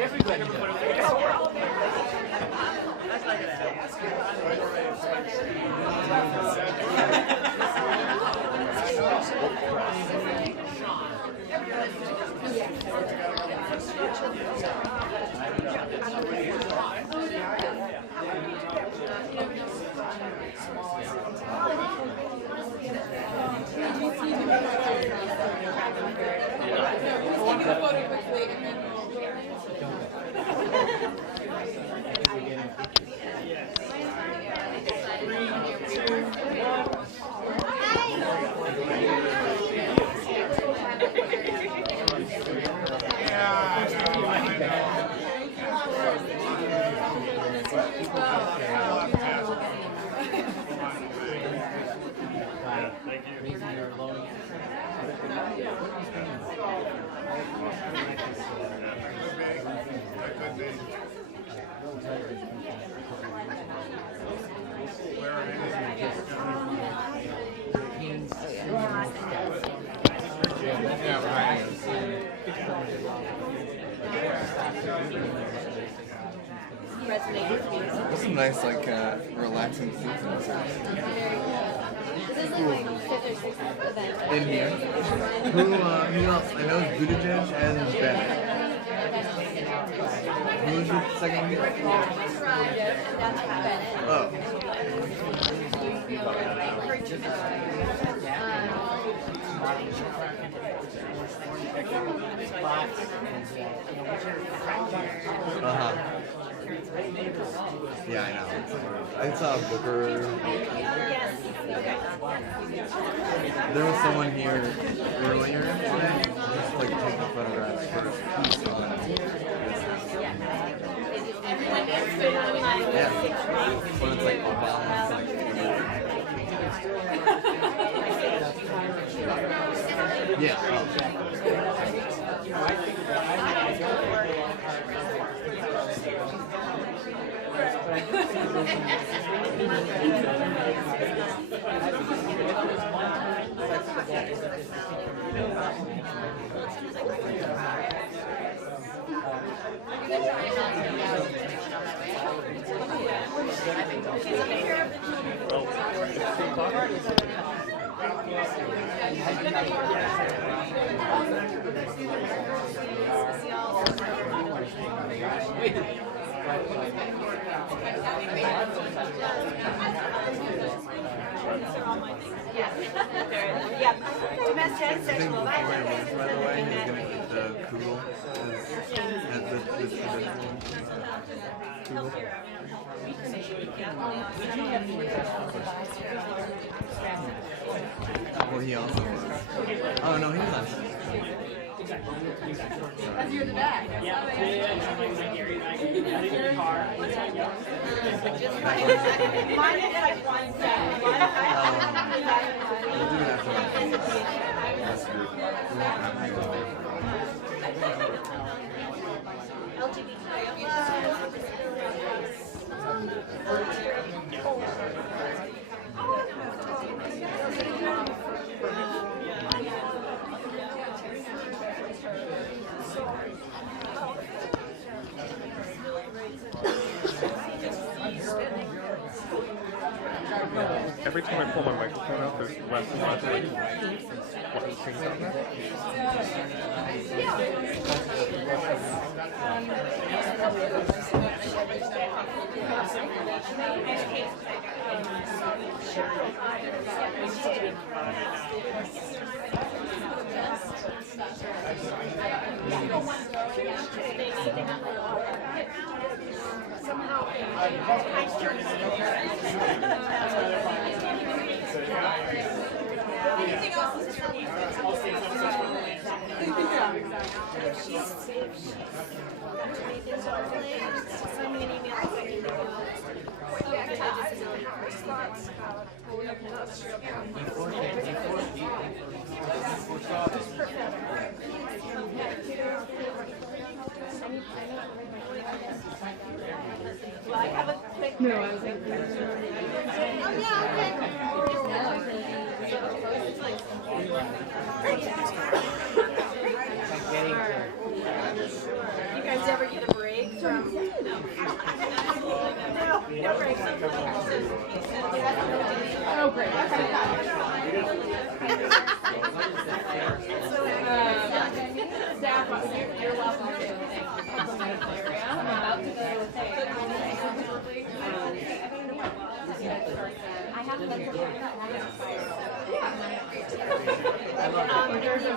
Everybody There's some nice, like, relaxing seats inside. Cool. In here. Who else? I know it's Buttigieg and Bennett. Who's the second one? Oh. Uh-huh. Yeah, I know. I saw Booker. There was someone here earlier today, just like taking photographs for a piece on this house. Yeah. When it's like yeah. Well, Yeah, domestic and sexual violence. By the way, he's gonna keep the Kugel as the traditional Kugel. Well, he also was. Oh no, he was. That's you're the dad. Mine is like 1 second. We'll do it after that. That's good. We won't have to go. Every time I pull my microphone out, there's less and less what things out there. No, I was like, You guys ever get a break from? No break. oh great. Staff, you're welcome to. I'm about to go I have there's a I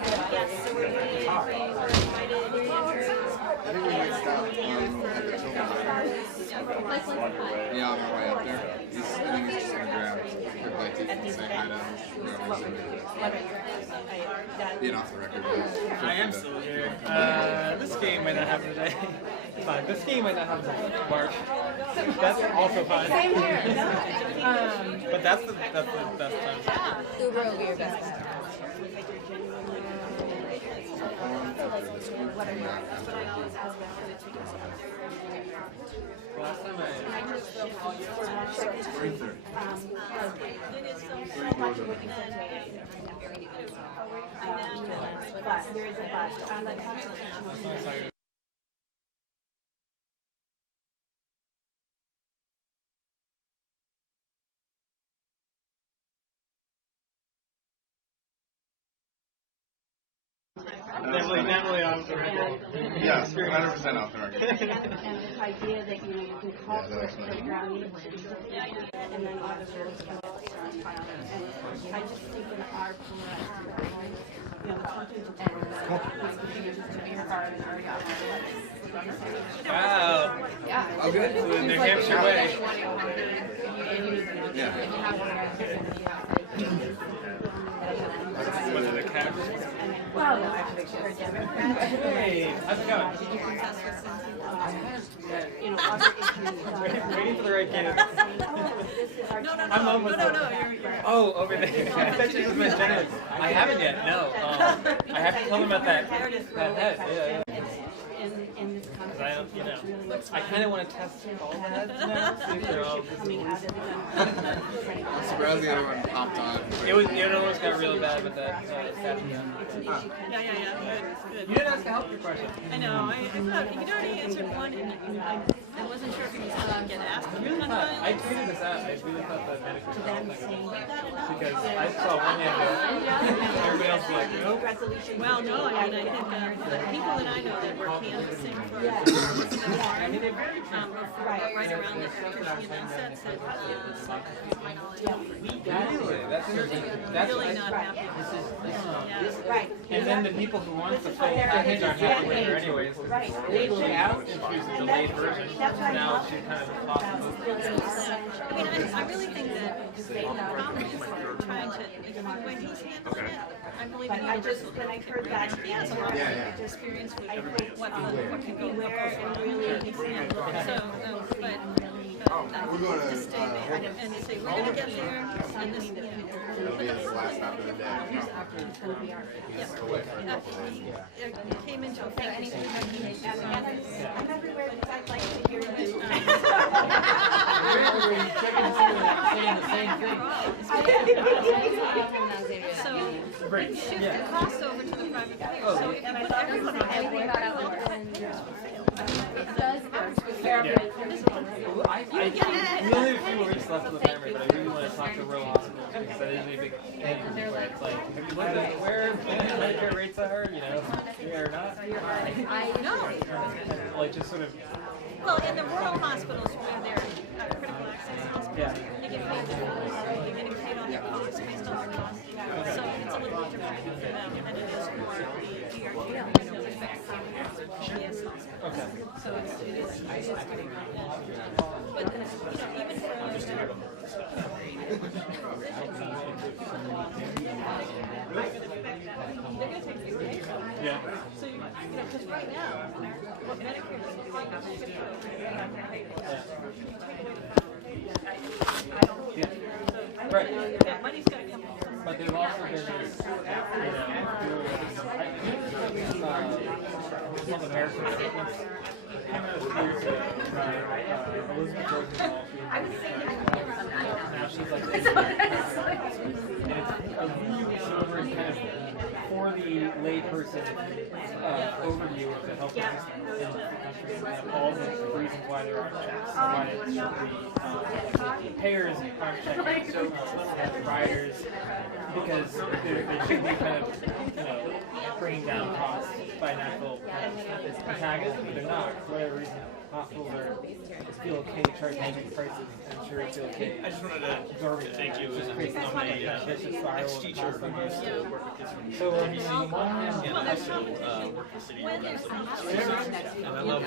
think we might stop at the yeah, on our way up there. I think he's just gonna grab a bite to eat and say hi to whoever's being off the record. I am still here. This game might not happen today. Fine. This game might not happen until March. That's also fine. Same here. But that's the best time. Uber will be your best. Last time Definitely off the record. Yeah, 100% off the record. And this idea that you can call for it for ground and then officers can file it. And I just think in our the content of Wow. Yeah. Oh, good. The New Hampshire way. Yeah. Was it a cat? Well, no, actually, for Democrats. Hey, how's it going? You know, other issues. Waiting for the right candidate. No, I'm almost. Oh, over there. I thought you just meant Janet. I haven't yet. No. I have to tell them about that head. Yeah. Because I don't, you know, I kind of want to test all the heads now. See if they're all I'm surprised the other one popped on. It almost got really bad with that. Yeah. Good. You didn't ask to help your question. I know. I thought you'd already answered one, and I wasn't sure if he was gonna get asked to run violence. I tweeted this out. I really thought that medical because I saw one hand go, everybody else was like, nope. Well, no, I mean, I think the people that I know that were canvassing for right around the Cushing onset said it was like, That's really not happy. Right. And then the people who want the full package aren't happy with her anyways. They go out and choose the delayed version. Now she's kind of off. I mean, I really think that Congress is trying to, when he's handling it, I really think When I heard that, he has a lot of experience with what can go wrong. So, but just stay there and say, we're gonna get there, and this, It'll be his last after the day. it came into effect. I'm everywhere because I'd like to hear you. So, we shift the cost over to the private payers, so if you put everyone on everything about Only a few weeks left of the primary, but I really want to talk to rural hospitals because that is a big thing for me where it's like, have you looked at where Medicare rates are, you know, here or not? I know. Like just sort of. Well, in the rural hospitals where they're critical access hospitals, they get paid the cost. They're getting paid on their costs based on their costs. So it's a little bit different for them than it is for the PBS hospital. Okay. So it is pretty but, even for yeah. So, because right now, what Medicare is like, Right. yeah, money's gonna come over. But they've also been, some American statements. Elizabeth Jordan now she's like, and it's a really sobering kind of for the layperson overview of the health system in the country and all the reasons why there aren't checks, why it should be payers aren't checking so providers because they should be kind of, bringing down costs by natural antagonists, but they're not. For whatever reason, hospitals feel okay charging big prices and sure feel okay. I just wanted to thank you. I'm a ex-teacher who used to work with kids from so, and also work with city events. And I love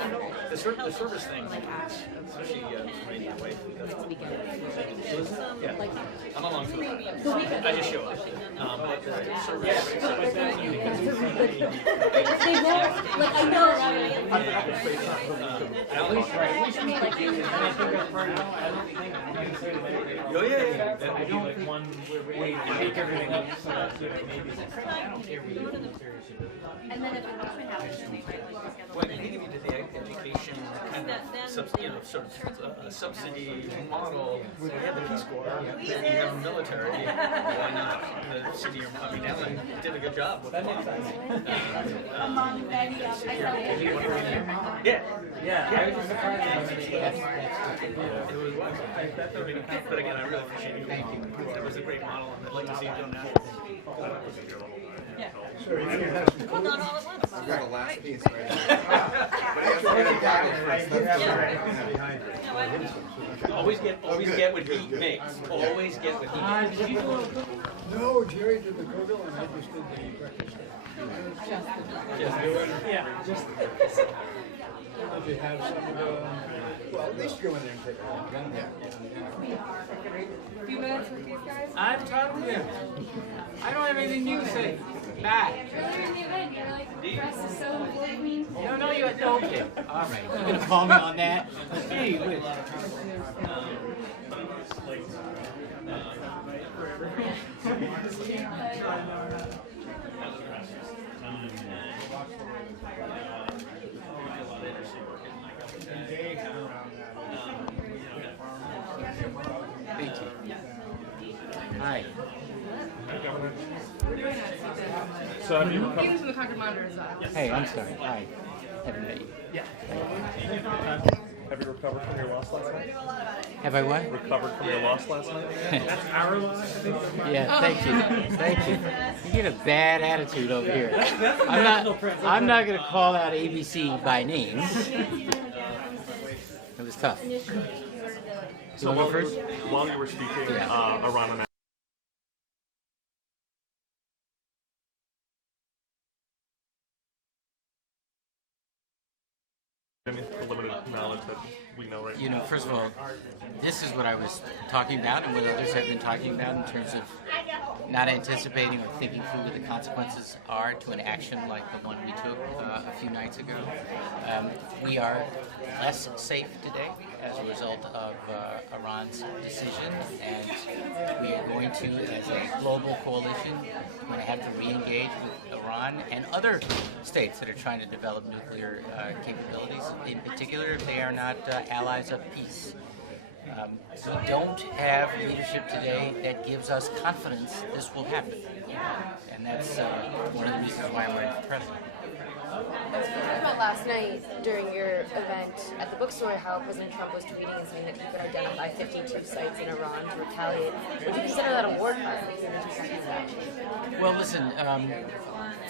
the service thing, especially raising your wife. Yeah, I'm along for that. I just show up. But the service at least like you, and I think that's part of it. I don't think I don't like one way to make everything up so that maybe. And then if a movement happens, then they might like well, I think if you did the education kind of subsidy model, we have the Peace Corps, then you have the military, why not? The city of Allen did a good job with that. among many of Yeah. Yeah, I was surprised about but again, I really appreciate you. That was a great model, and I'd like to see it done now. Yeah. Sure, you have some Well, not all at once. You got the last piece right here. But he has to get it back first. behind you. Always get what he makes. Always get what he makes. No, Jerry did the Google and I just did the breakfast. Yeah, just. If you have some, well, at least go in there and take a look. Few minutes with these guys. I'm talking to you. I don't have anything new to say. Back. Earlier in the event, you're like, the press is so important. No, you don't. Okay. All right. You're going to call me on that? Gee whiz. Hi. So have you Even from the Concord Monitor as well. Hey, I'm sorry. Hi. Haven't met you. Yeah. Have you recovered from your loss last night? Have I what? Recovered from your loss last night? That's our loss, I think. Yeah, thank you, thank you. You get a bad attitude over here. I'm not going to call out ABC by name. It was tough. So while you were speaking, Iran the limited knowledge that we know right now. First of all, this is what I was talking about and what others have been talking about in terms of not anticipating or thinking through what the consequences are to an action like the one we took a few nights ago. We are less safe today as a result of Iran's decision, and we are going to, as a global coalition, going to have to re-engage with Iran and other states that are trying to develop nuclear capabilities, in particular if they are not allies of peace. We don't have leadership today that gives us confidence this will happen. And that's one of the reasons why I'm running for president. You about last night during your event at the bookstore how President Trump was tweeting and saying that he could identify 52 sites in Iran to retaliate. Would you consider that a war crime? Well, listen,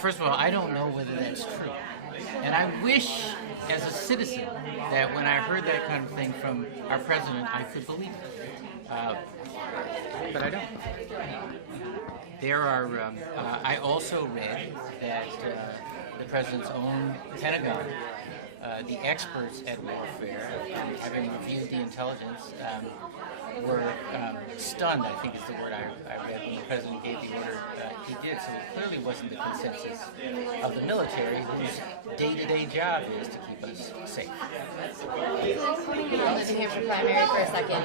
first of all, I don't know whether that's true. And I wish, as a citizen, that when I heard that kind of thing from our president, I could believe it. But I don't. There are, I also read that the president's own Pentagon, the experts at warfare, having reviewed the intelligence, were stunned, I think is the word I read, when the president gave the order he did. So it clearly wasn't the consensus of the military, whose day-to-day job is to keep us safe. On the New Hampshire primary for a second,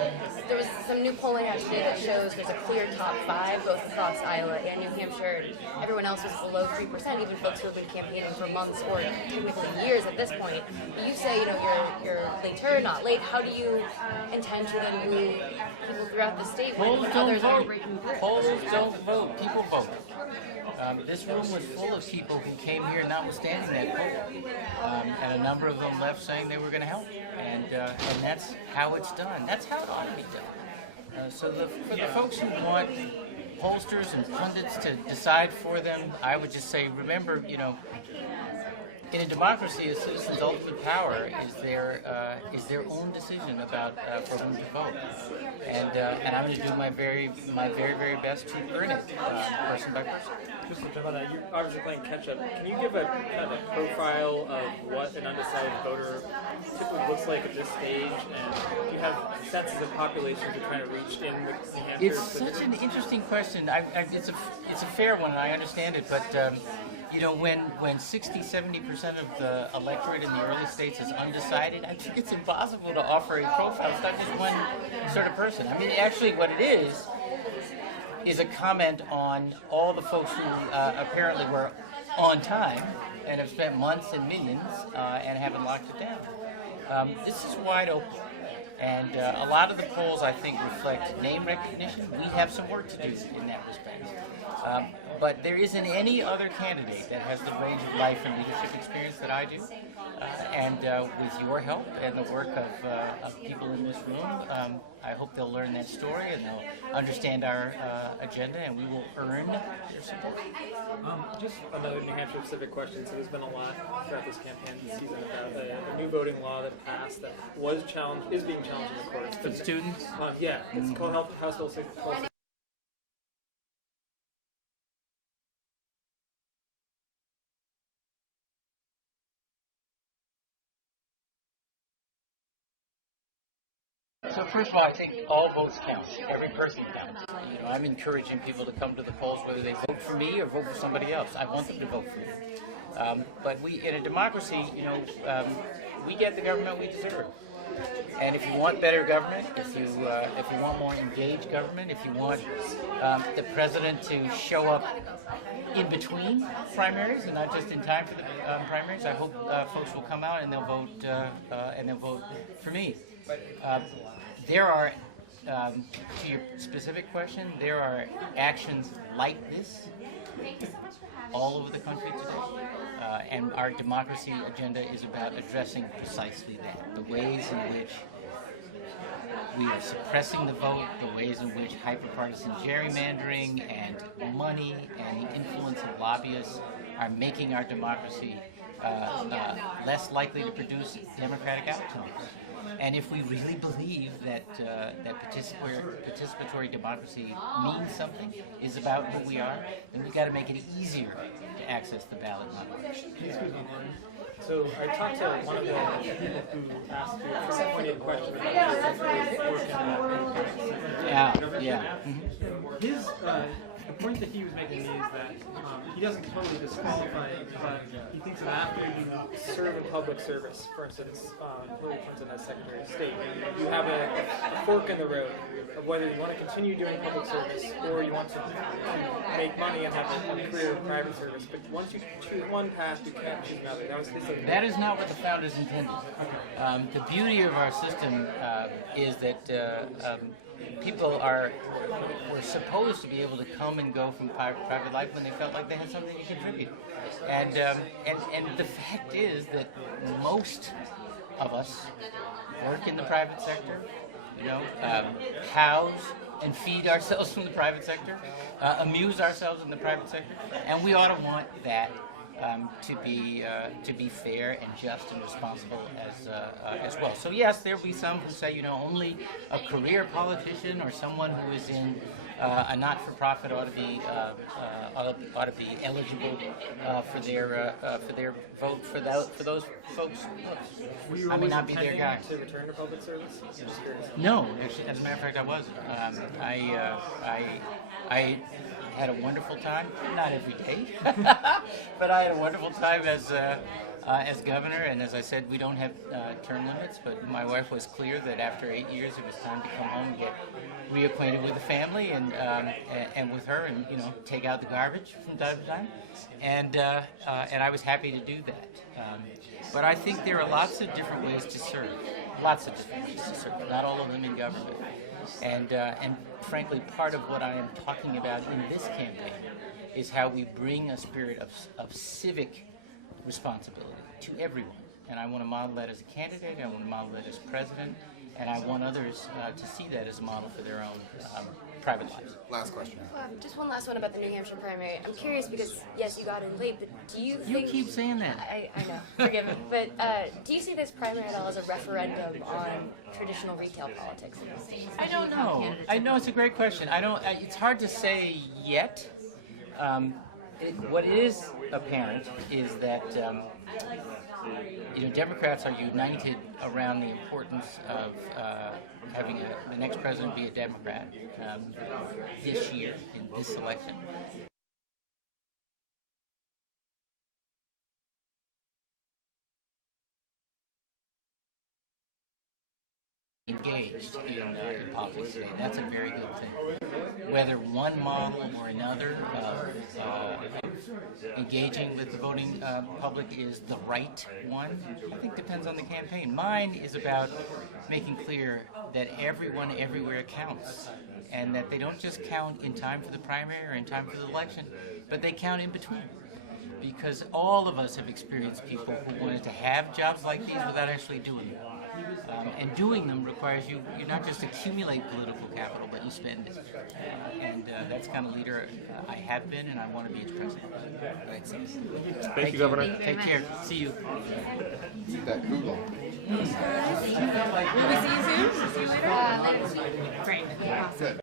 there was some new polling out today that shows there's a clear top 5, both across Iowa and New Hampshire. Everyone else was below 3%, even folks who have been campaigning for months or technically years at this point. You say, you're later, not late. How do you intend to then move people throughout the state when others are breaking through? Polls don't vote. People vote. This room was full of people who came here notwithstanding that poll. And a number of them left saying they were going to help. And that's how it's done. That's how it ought to be done. So for the folks who want pollsters and pundits to decide for them, I would just say, remember, in a democracy, a citizen's ultimate power is their own decision about for whom to vote, and I'm going to do my very best to earn it, person by person. Just to jump on that, you're obviously playing catch up. Can you give a kind of a profile of what an undecided voter typically looks like at this stage, and do you have sets of populations you're trying to reach in New Hampshire? It's such an interesting question. It's a fair one, and I understand it, but. When 60-70% of the electorate in the early states is undecided, I think it's impossible to offer a profile. It's not just one sort of person. I mean, actually what it is a comment on all the folks who apparently were on time and have spent months and millions and haven't locked it down. This is wide open. And a lot of the polls, I think, reflect name recognition. We have some work to do in that respect. But there isn't any other candidate that has the range of life and leadership experience that I do. And with your help and the work of people in this room, I hope they'll learn that story and they'll understand our agenda, and we will earn their support. Just another New Hampshire specific question. So there's been a lot throughout this campaign season about a new voting law that passed that is being challenged in the courts. For students? Yeah, it's called House Bill 6. So first of all, I think all votes count. Every person counts. I'm encouraging people to come to the polls whether they vote for me or vote for somebody else. I want them to vote for me. But we, in a democracy, we get the government we deserve. And if you want better government, if you want more engaged government, if you want the president to show up in between primaries and not just in time for the primaries, I hope folks will come out and they'll vote for me. There are, to your specific question, there are actions like this all over the country today. and our democracy agenda is about addressing precisely that, the ways in which we are suppressing the vote, the ways in which hyperpartisan gerrymandering and money and the influence of lobbyists are making our democracy less likely to produce democratic outcomes. And if we really believe that participatory democracy means something, is about who we are, then we've got to make it easier to access the ballot. So I talked to one of the people who asked you a pointed question about Yeah. His the point that he was making is that he doesn't totally disqualify it, but he thinks that after you serve in public service, for instance, Hillary Clinton as Secretary of State, you have a fork in the road of whether you want to continue doing public service or you want to make money and have a career in private service. But once you choose one path, you can't choose another. That was his opinion. That is not what the founders intended. The beauty of our system is that people were supposed to be able to come and go from private life when they felt like they had something to contribute. And the fact is that most of us work in the private sector, house and feed ourselves from the private sector, amuse ourselves in the private sector, and we ought to want that to be fair and just and responsible as well. So yes, there will be some who say, only a career politician or someone who is in a not-for-profit ought to be eligible for their vote for those folks. I may not be their guy. To return to public service? I'm just curious. No, as a matter of fact, I wasn't. I had a wonderful time, not every day, but I had a wonderful time as governor, and as I said, we don't have term limits, but my wife was clear that after 8 years it was time to come home and get reacquainted with the family and with her, and take out the garbage from time to time, and I was happy to do that. But I think there are lots of different ways to serve, not all of them in government. And frankly, part of what I am talking about in this campaign is how we bring a spirit of civic responsibility to everyone. And I want to model that as a candidate, I want to model that as president, and I want others to see that as a model for their own private lives. Last question. Just one last one about the New Hampshire primary. I'm curious because, yes, you got in late, but do you think... You keep saying that. I know, forgive me. But do you see this primary at all as a referendum on traditional retail politics in the state? I don't know. I know it's a great question. It's hard to say yet. What is apparent is that Democrats are united around the importance of having the next president be a Democrat this year in this election. Engaged in politics today. That's a very good thing. Whether one model or another engaging with the voting public is the right one, I think depends on the campaign. Mine is about making clear that everyone everywhere counts, and that they don't just count in time for the primary or in time for the election, but they count in between. Because all of us have experienced people who wanted to have jobs like these without actually doing them. And doing them requires you not just accumulate political capital, but you spend it. And that's the kind of leader I have been, and I want to be as president. Right, so. Thank you, Governor. Take care. See you. That Google. Will we see you soon? See you later? Great. Good.